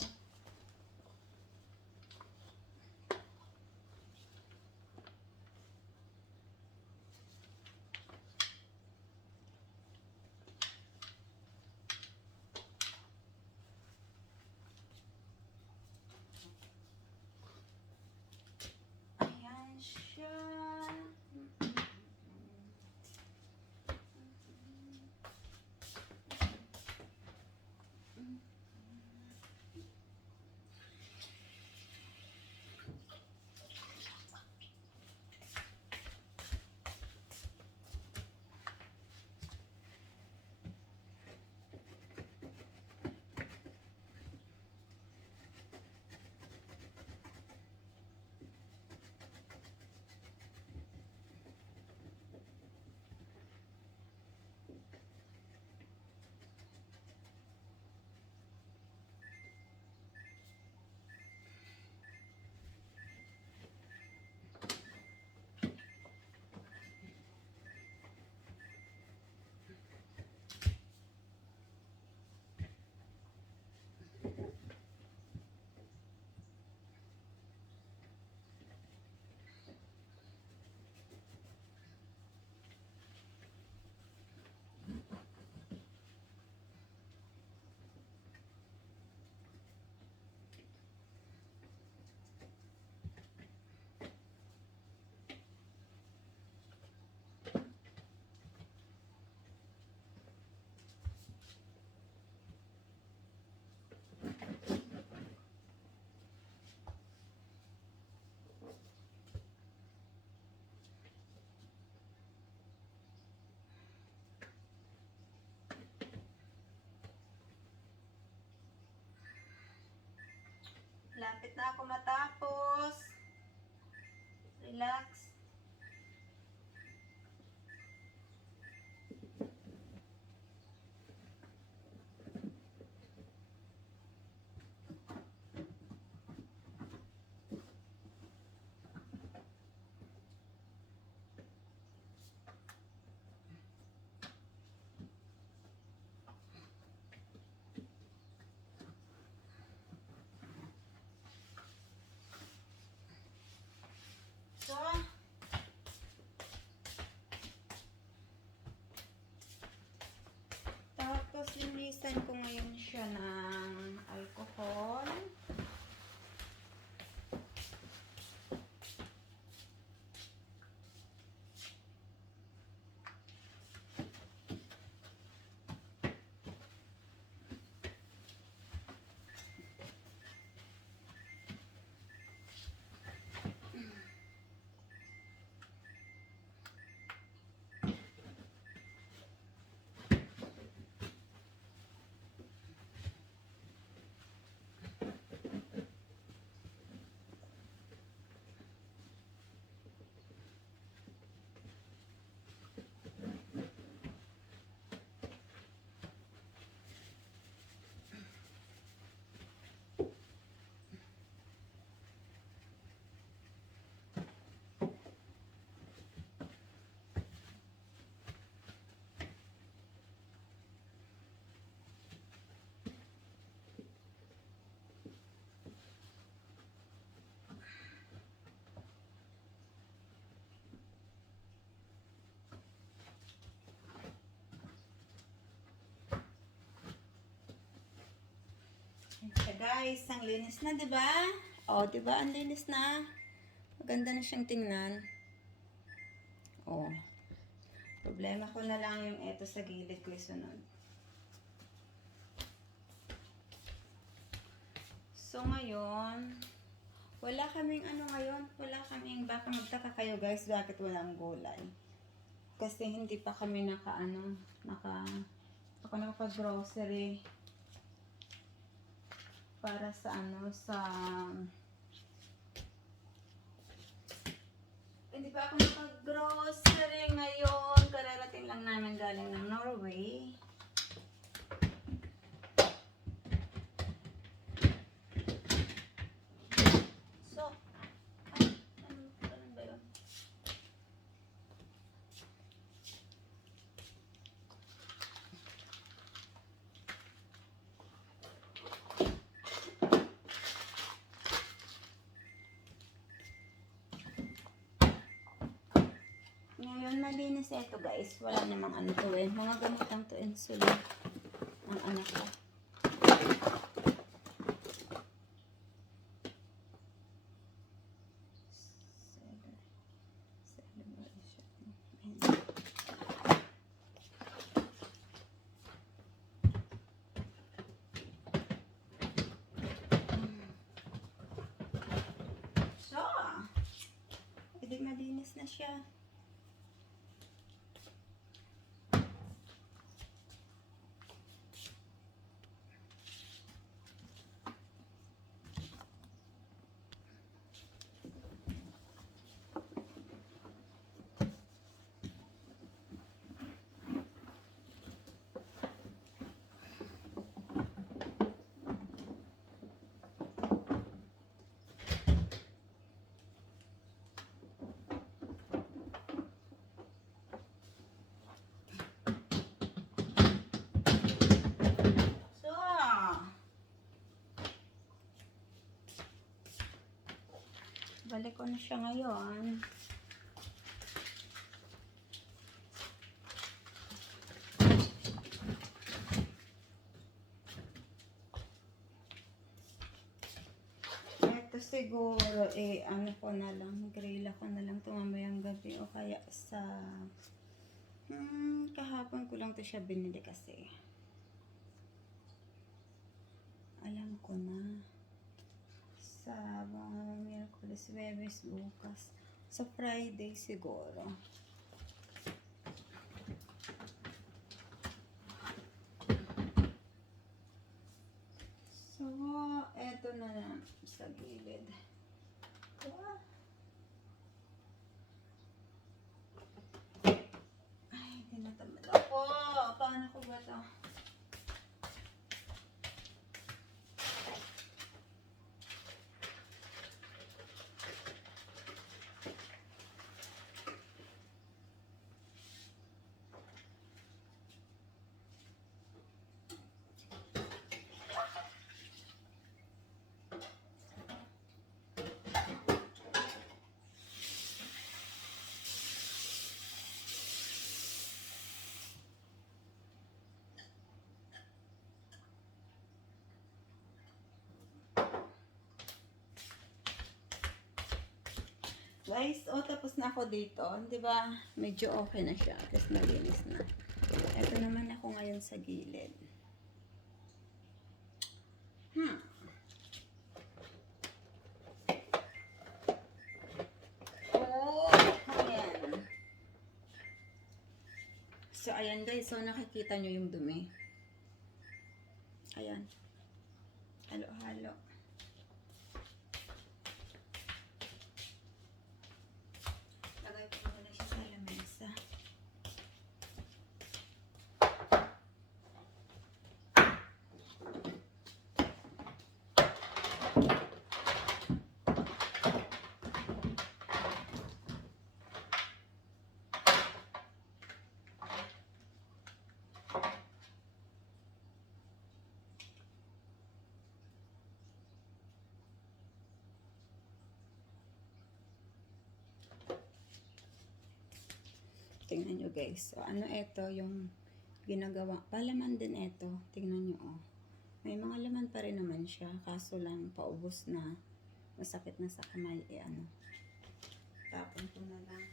Ayan siya. Malapit na ako matapos. Relax. So, tapos linisan ko ngayon siya ng alcohol. So guys, ang linis na, 'di ba? Oh, 'di ba? Ang linis na. Maganda na siyang tingnan. Oh. Problema ko na lang yung eto sa gilid ko isunod. So ngayon, wala kaming wala kaming, baka magtaka kayo guys, bakit walang gulay. Kasi hindi pa kami naka-grocery para sa hindi pa ako naka-grocery ngayon. Kararating lang namin galing ng Norway. So, ano ba yun? Ngayon, malinis ito guys. Wala namang to eh. Mga gamot lang to, insulin. Ang anak ko. So, edi malinis na siya. Balik ko na siya ngayon. Ito siguro, ko na lang, grill ko na lang ito mamayang gabi o kaya sa, kahapon ko lang ito siya binili kasi. Alam ko na. Sa mga Miyerkules, Webes, bukas. Sa Friday siguro. So, eto na lang sa gilid. Guys, tapos na ako dito. Di ba? Medyo okay na siya. Tapos malinis na. Ito naman ako ngayon sa gilid. Oh, ayan. So, ayan guys. So, nakikita nyo yung dumi. Ayan. Halo-halo. Lagay ko muna siya sa lamesa. Tingnan nyo guys. So, ano ito yung ginagawa. Palaman din ito. Tingnan nyo oh. May mga laman pa rin naman siya. Kaso lang paubos na. Masakit na sa kamay. Ano. Tapon ko na lang.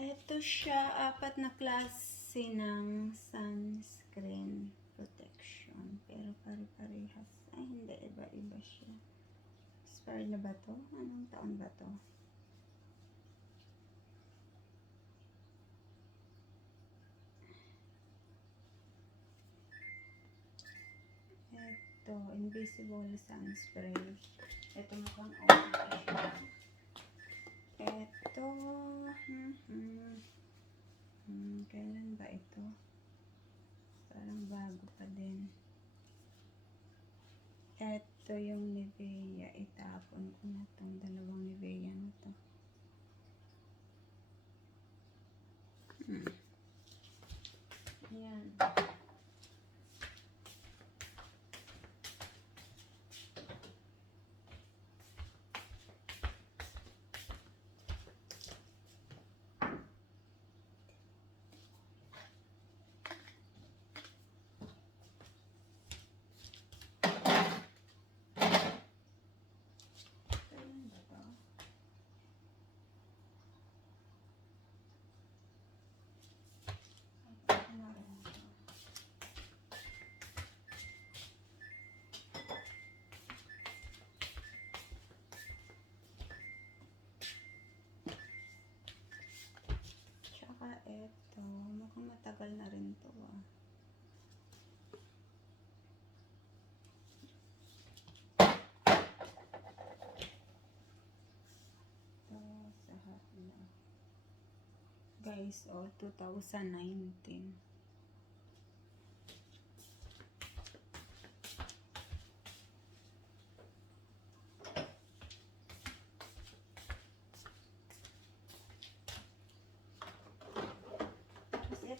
Ito siya, 4 na klase ng sunscreen protection. Pero pare-parehas. Ay, hindi. Iba-iba siya. Expired na ba to? Anong taon ba to? Ito, invisible sunspray. Ito mukhang okay siya. Ito, kailan ba ito? Parang bago pa din. Ito yung Nivea. Itapon ko na itong dalawang Nivea na to. Ayan. Tsaka ito, mukhang matagal na rin to ah. Ito, sa hapla. Guys, 2019.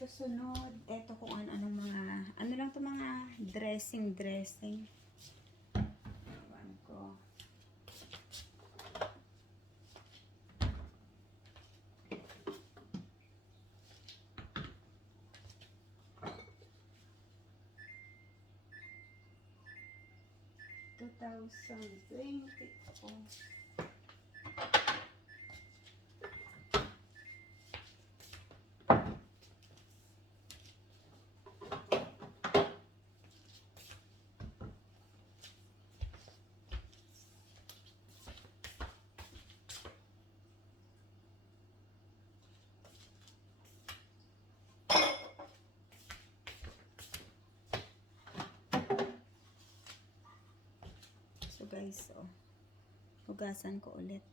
eto sunod. Eto kung ano-anong mga, ano lang to mga dressing. Ewan ko. $2020. Oh. So guys, oh, hugasan ko ulit.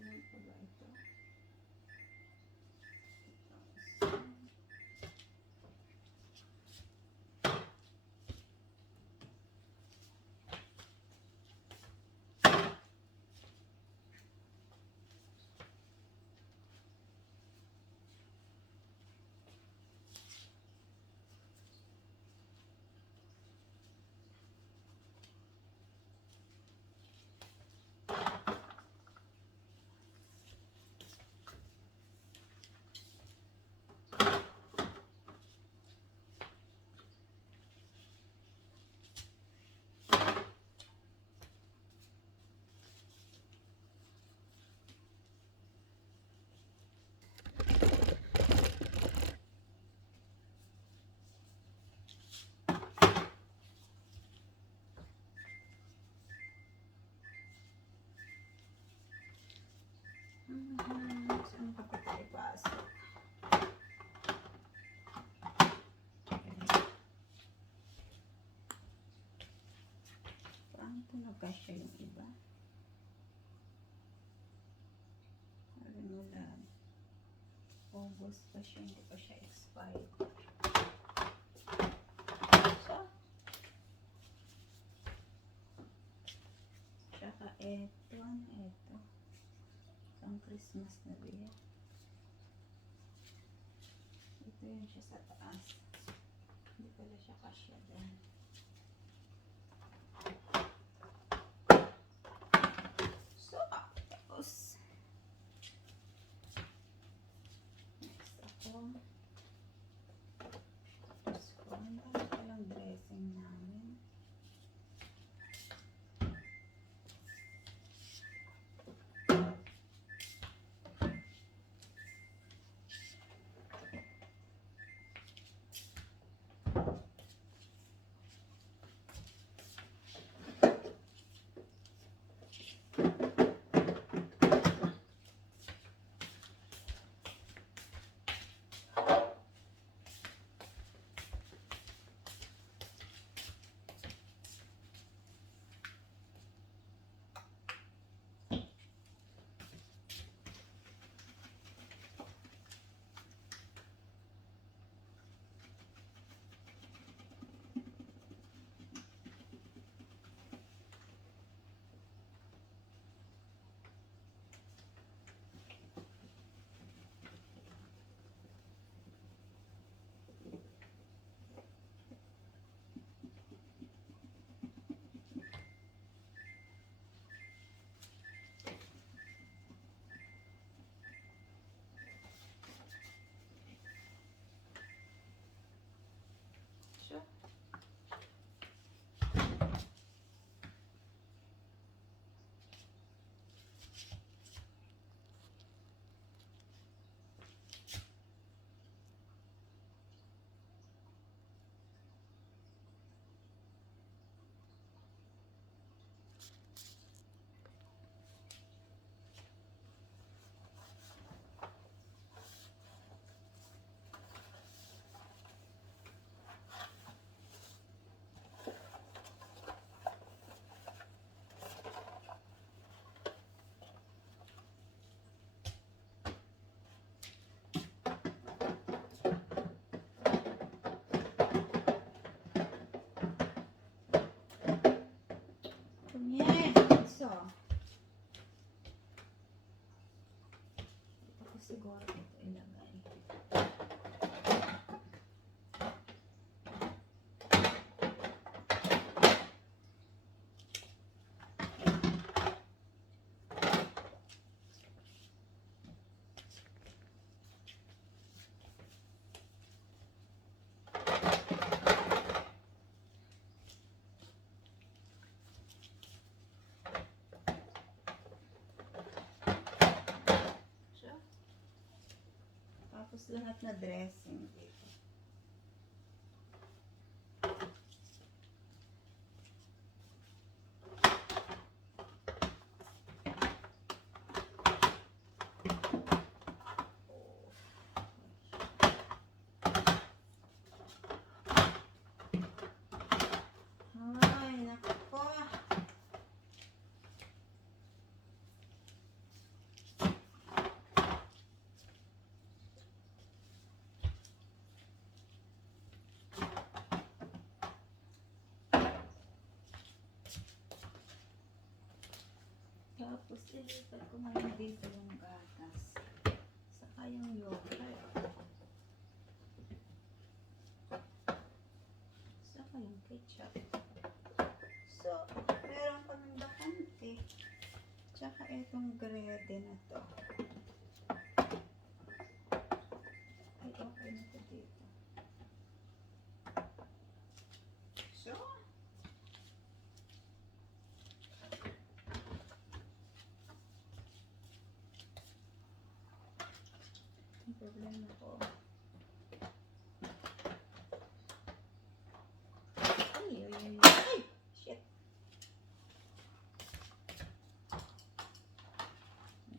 Ilan pa ba ito? Saan ka pa tayo pasok? Paano ito nagkasya yung iba? Mula August pa siya, hindi pa siya expired. So, tsaka eto, eto. Ang Christmas na rin. Ito yun siya sa taas. Hindi pala siya kasya dyan. So, tapos next ako. Tapos ko, ang dami palang dressing namin. siguro ito ilagay. Tapos lahat na dressing dito. Ay, naku po. Tapos, ilipat ko ngayon dito yung gatas. Saka yung yogurt. Saka yung ketchup. So, meron kaming bakante. Tsaka itong grede na to. Ay, okay na to dito. So, ang problema ko. Ay! Shit!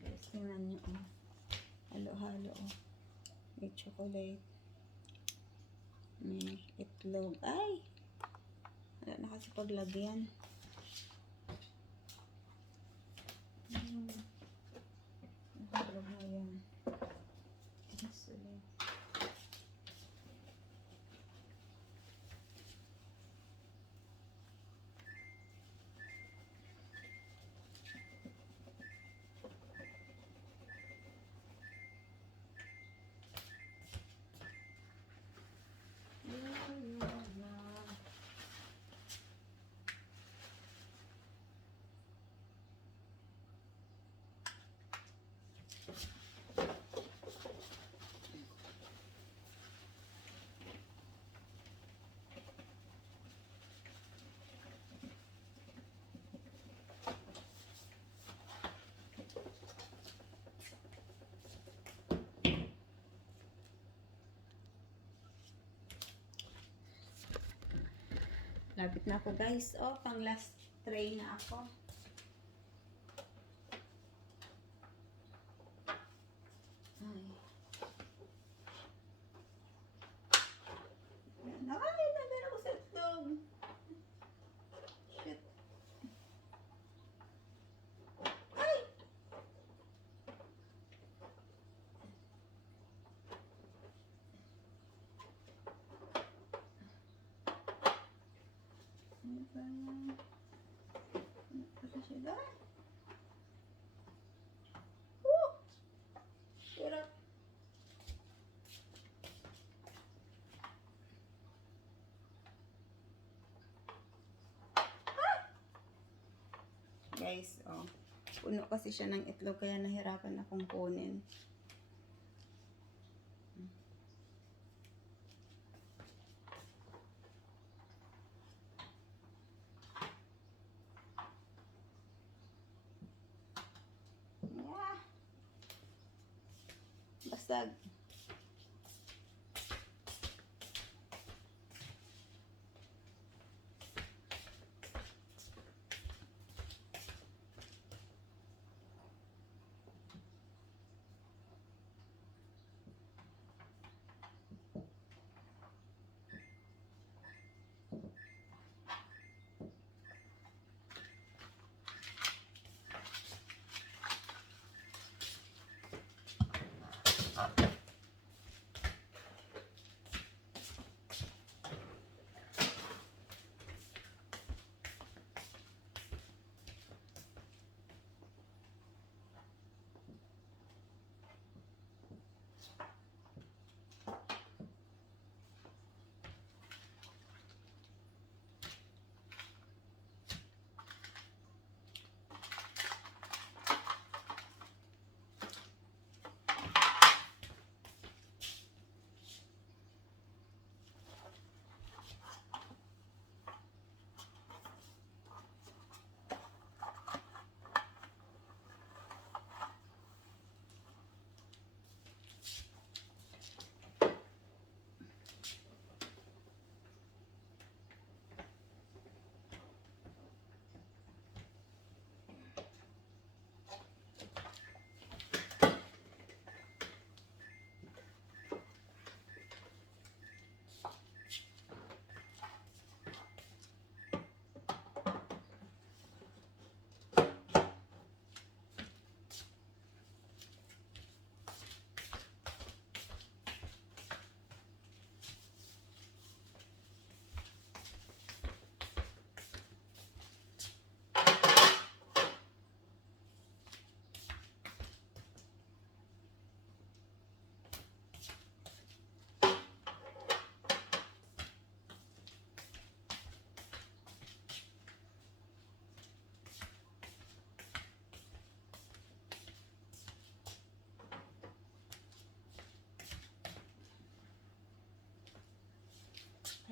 Guys, tingnan nyo, oh. Halo-halo, oh. May chocolate. May itlog. Ay! Wala na kasi paglagyan. Itlog na yan. Insulin. Lapit na ako, guys. Oh, pang last tray na ako. Ay. Ay, nagana ko sa itlog. Shit. Ay! Ano ba yan? Ano pa sila? Hirap. Guys, oh. Puno kasi siya ng itlog kaya nahirapan akong kunin. Yeah. Basag.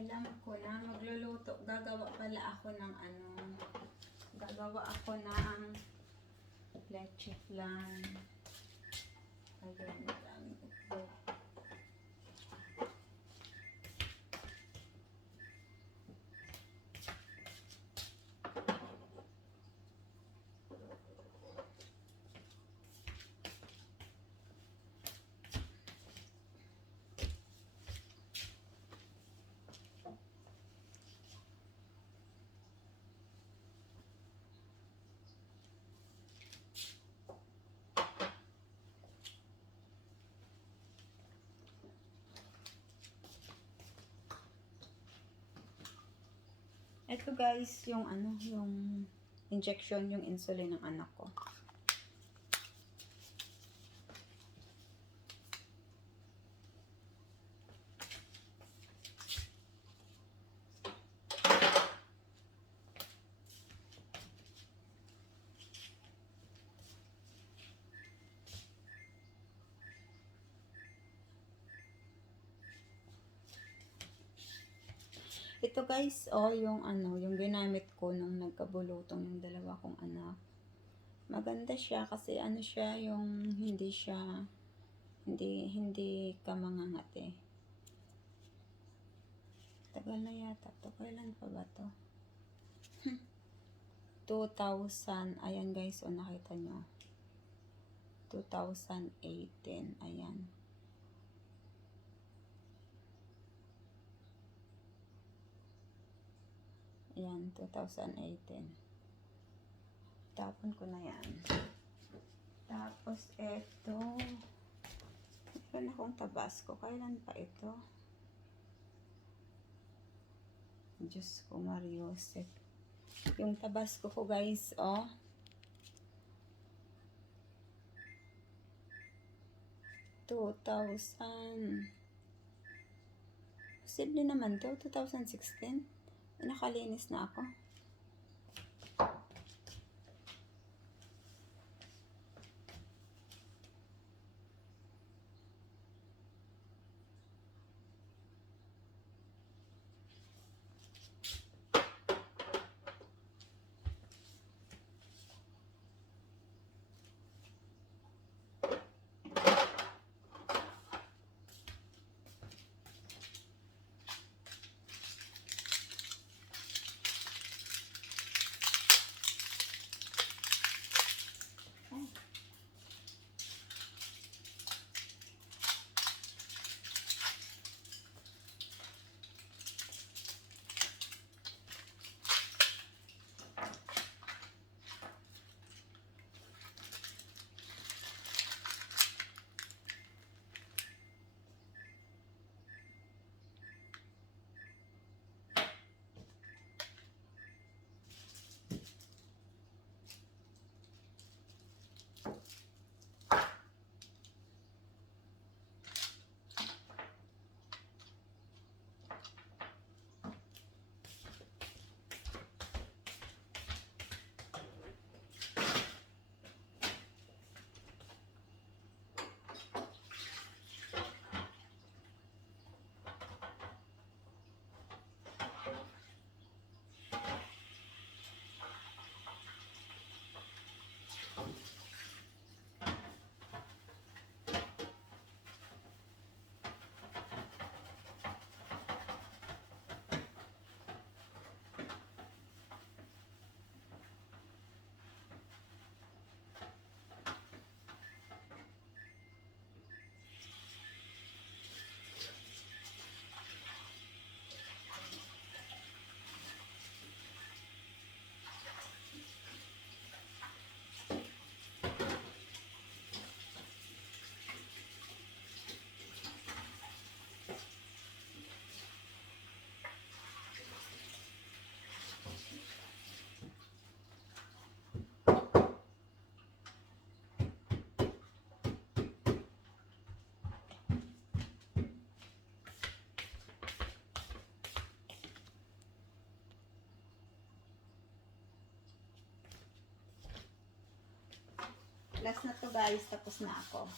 Alam ko na, magluluto. Gagawa pala ako ng ano. Gagawa ako ng leche flan. Ayun, maraming itlog. Ito guys, yung ano, yung injection, yung insulin ng anak ko. Ito guys, oh, yung ano, yung ginamit ko nung nagkabulutong yung dalawa kong anak. Maganda siya kasi ano siya, yung hindi siya, hindi ka mangangati. Tagal na yata to. Kailan pa ba to? 2000, ayan guys, oh, nakita nyo. 2018, ayan. Ayan, 2018. Tapon ko na yan. Tapos, eto. Meron akong Tabasco. Kailan pa ito? Diyos ko, Mariosep. Yung Tabasco ko, guys, oh. Posible naman to, 2016. Nakalinis na ako. Last na to guys, tapos na ako.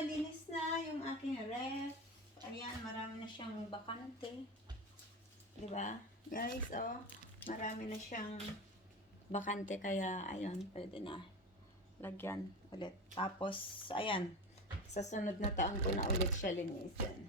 malinis na yung aking ref. Ayan, marami na siyang bakante. Diba? Guys, oh, marami na siyang bakante kaya, ayun, pwede na lagyan ulit. Tapos, ayan, sa sunod na taon ko na ulit siya linisin.